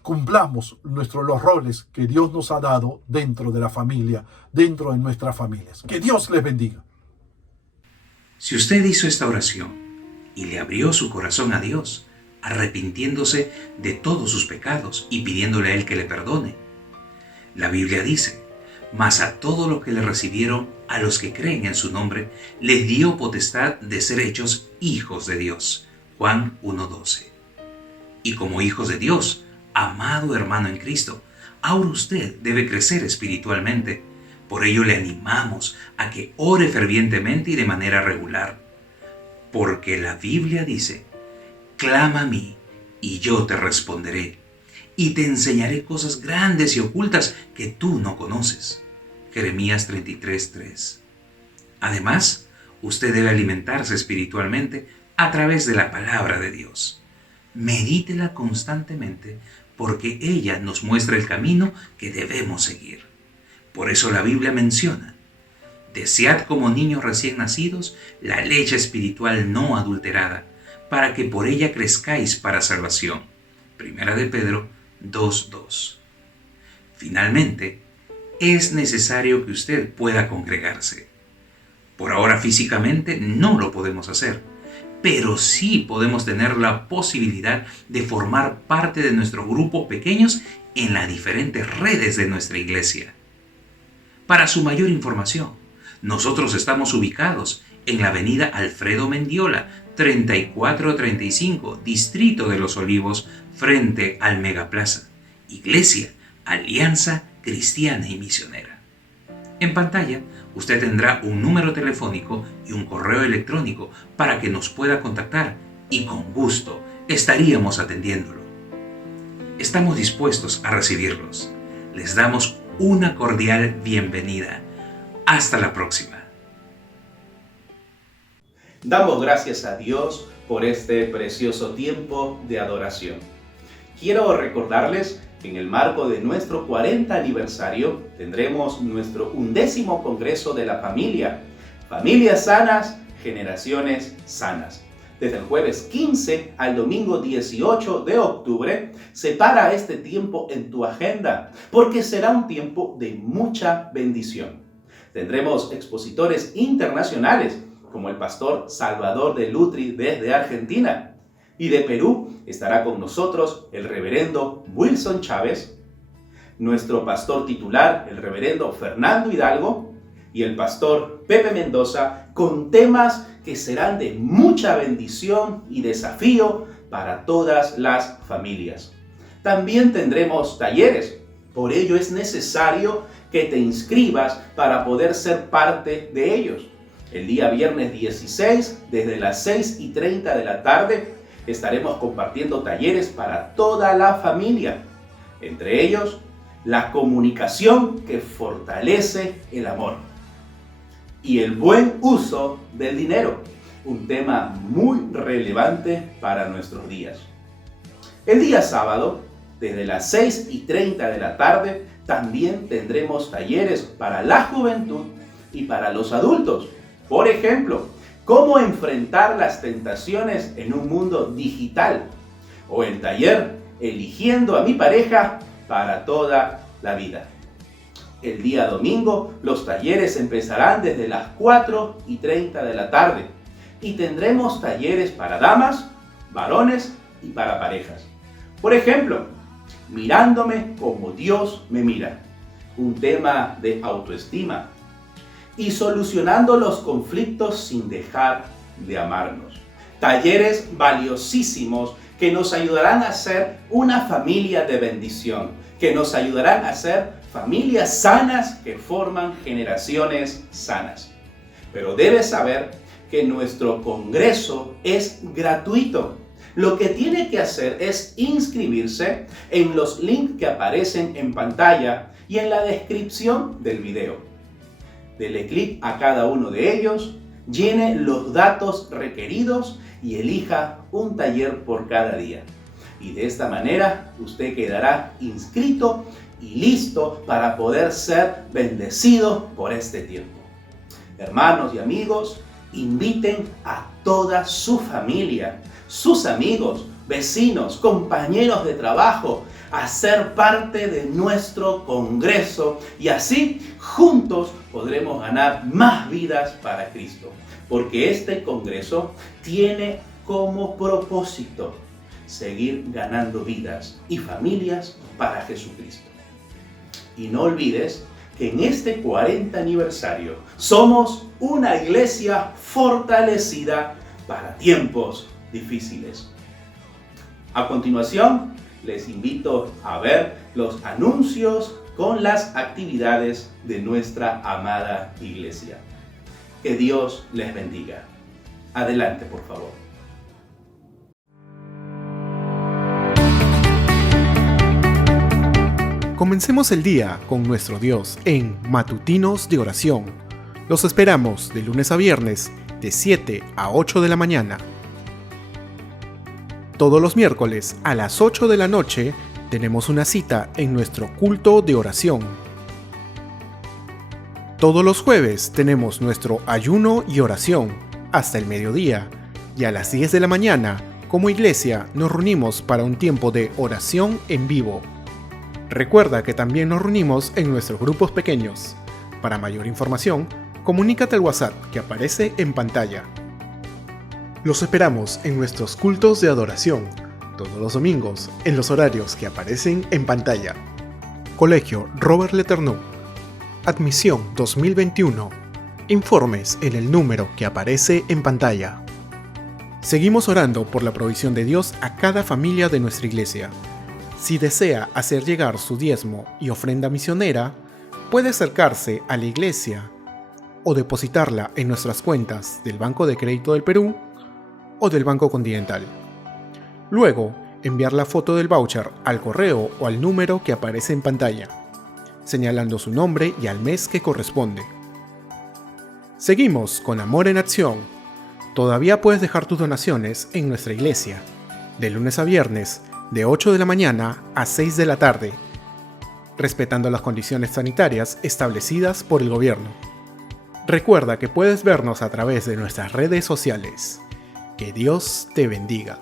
Cumplamos los roles que Dios nos ha dado dentro de la familia, dentro de nuestras familias. Que Dios les bendiga. Si usted hizo esta oración y le abrió su corazón a Dios, arrepintiéndose de todos sus pecados y pidiéndole a Él que le perdone, la Biblia dice: mas a todo lo que le recibieron, a los que creen en su nombre, les dio potestad de ser hechos hijos de Dios. Juan 1:12. Y como hijos de Dios, amado hermano en Cristo, ahora usted debe crecer espiritualmente. Por ello le animamos a que ore fervientemente y de manera regular. Porque la Biblia dice: clama a mí y yo te responderé, y te enseñaré cosas grandes y ocultas que tú no conoces. Jeremías 33:3. Además, usted debe alimentarse espiritualmente a través de la palabra de Dios. Medítela constantemente, porque ella nos muestra el camino que debemos seguir. Por eso la Biblia menciona: desead como niños recién nacidos la leche espiritual no adulterada, para que por ella crezcáis para salvación. Primera de Pedro 2:2. Finalmente, es necesario que usted pueda congregarse. Por ahora físicamente no lo podemos hacer, pero sí podemos tener la posibilidad de formar parte de nuestros grupos pequeños en las diferentes redes de nuestra iglesia. Para su mayor información, nosotros estamos ubicados en la avenida Alfredo Mendiola, 3435, Distrito de los Olivos, frente al Megaplaza. Iglesia Alianza Cristiana y Misionera. En pantalla, usted tendrá un número telefónico y un correo electrónico para que nos pueda contactar, y con gusto estaríamos atendiéndolo. Estamos dispuestos a recibirlos. Les damos una cordial bienvenida. Hasta la próxima. Damos gracias a Dios por este precioso tiempo de adoración. Quiero recordarles que en el marco de nuestro 40 aniversario tendremos nuestro 11º Congreso de la Familia. Familias sanas, generaciones sanas. Desde el jueves 15 al domingo 18 de octubre, separa este tiempo en tu agenda, porque será un tiempo de mucha bendición. Tendremos expositores internacionales, como el pastor Salvador de Lutri desde Argentina. Y de Perú estará con nosotros el reverendo Wilson Chávez, nuestro pastor titular, el reverendo Fernando Hidalgo, y el pastor Pepe Mendoza, con temas que serán de mucha bendición y desafío para todas las familias. También tendremos talleres, por ello es necesario que te inscribas para poder ser parte de ellos. El día viernes 16, desde las 6:30 de la tarde, estaremos compartiendo talleres para toda la familia. Entre ellos, la comunicación que fortalece el amor y el buen uso del dinero, un tema muy relevante para nuestros días. El día sábado, desde las 6:30 de la tarde, también tendremos talleres para la juventud y para los adultos. Por ejemplo, cómo enfrentar las tentaciones en un mundo digital, o el taller eligiendo a mi pareja para toda la vida. El día domingo los talleres empezarán desde las 4:30 de la tarde y tendremos talleres para damas, varones y para parejas. Por ejemplo, mirándome como Dios me mira. un tema de autoestima, y solucionando los conflictos sin dejar de amarnos. Talleres valiosísimos que nos ayudarán a ser una familia de bendición, que nos ayudarán a ser familias sanas que forman generaciones sanas. Pero debes saber que nuestro congreso es gratuito. Lo que tiene que hacer es inscribirse en los links que aparecen en pantalla y en la descripción del video. Dele clic a cada uno de ellos, llene los datos requeridos y elija un taller por cada día. Y de esta manera usted quedará inscrito y listo para poder ser bendecido por este tiempo. Hermanos y amigos, inviten a toda su familia, sus amigos, vecinos, compañeros de trabajo a ser parte de nuestro congreso y así juntos podremos ganar más vidas para Cristo. Porque este congreso tiene como propósito seguir ganando vidas y familias para Jesucristo. Y no olvides que en este 40 aniversario somos una iglesia fortalecida para tiempos difíciles. A continuación, les invito a ver los anuncios con las actividades de nuestra amada iglesia. Que Dios les bendiga. Adelante, por favor. Comencemos el día con nuestro Dios en Matutinos de Oración. Los esperamos de lunes a viernes de 7 a 8 de la mañana. Todos los miércoles a las 8 de la noche tenemos una cita en nuestro culto de oración. Todos los jueves tenemos nuestro ayuno y oración hasta el mediodía y a las 10 de la mañana como iglesia nos reunimos para un tiempo de oración en vivo. Recuerda que también nos reunimos en nuestros grupos pequeños. Para mayor información, comunícate al WhatsApp que aparece en pantalla. Los esperamos en nuestros cultos de adoración, todos los domingos, en los horarios que aparecen en pantalla. Colegio Robert Leternou. Admisión 2021. Informes en el número que aparece en pantalla. Seguimos orando por la provisión de Dios a cada familia de nuestra iglesia. Si desea hacer llegar su diezmo y ofrenda misionera, puede acercarse a la iglesia o depositarla en nuestras cuentas del Banco de Crédito del Perú o del Banco Continental. Luego, enviar la foto del voucher al correo o al número que aparece en pantalla, señalando su nombre y al mes que corresponde. Seguimos con Amor en Acción. Todavía puedes dejar tus donaciones en nuestra iglesia, de lunes a viernes, de 8 de la mañana a 6 de la tarde, respetando las condiciones sanitarias establecidas por el gobierno. Recuerda que puedes vernos a través de nuestras redes sociales. Que Dios te bendiga.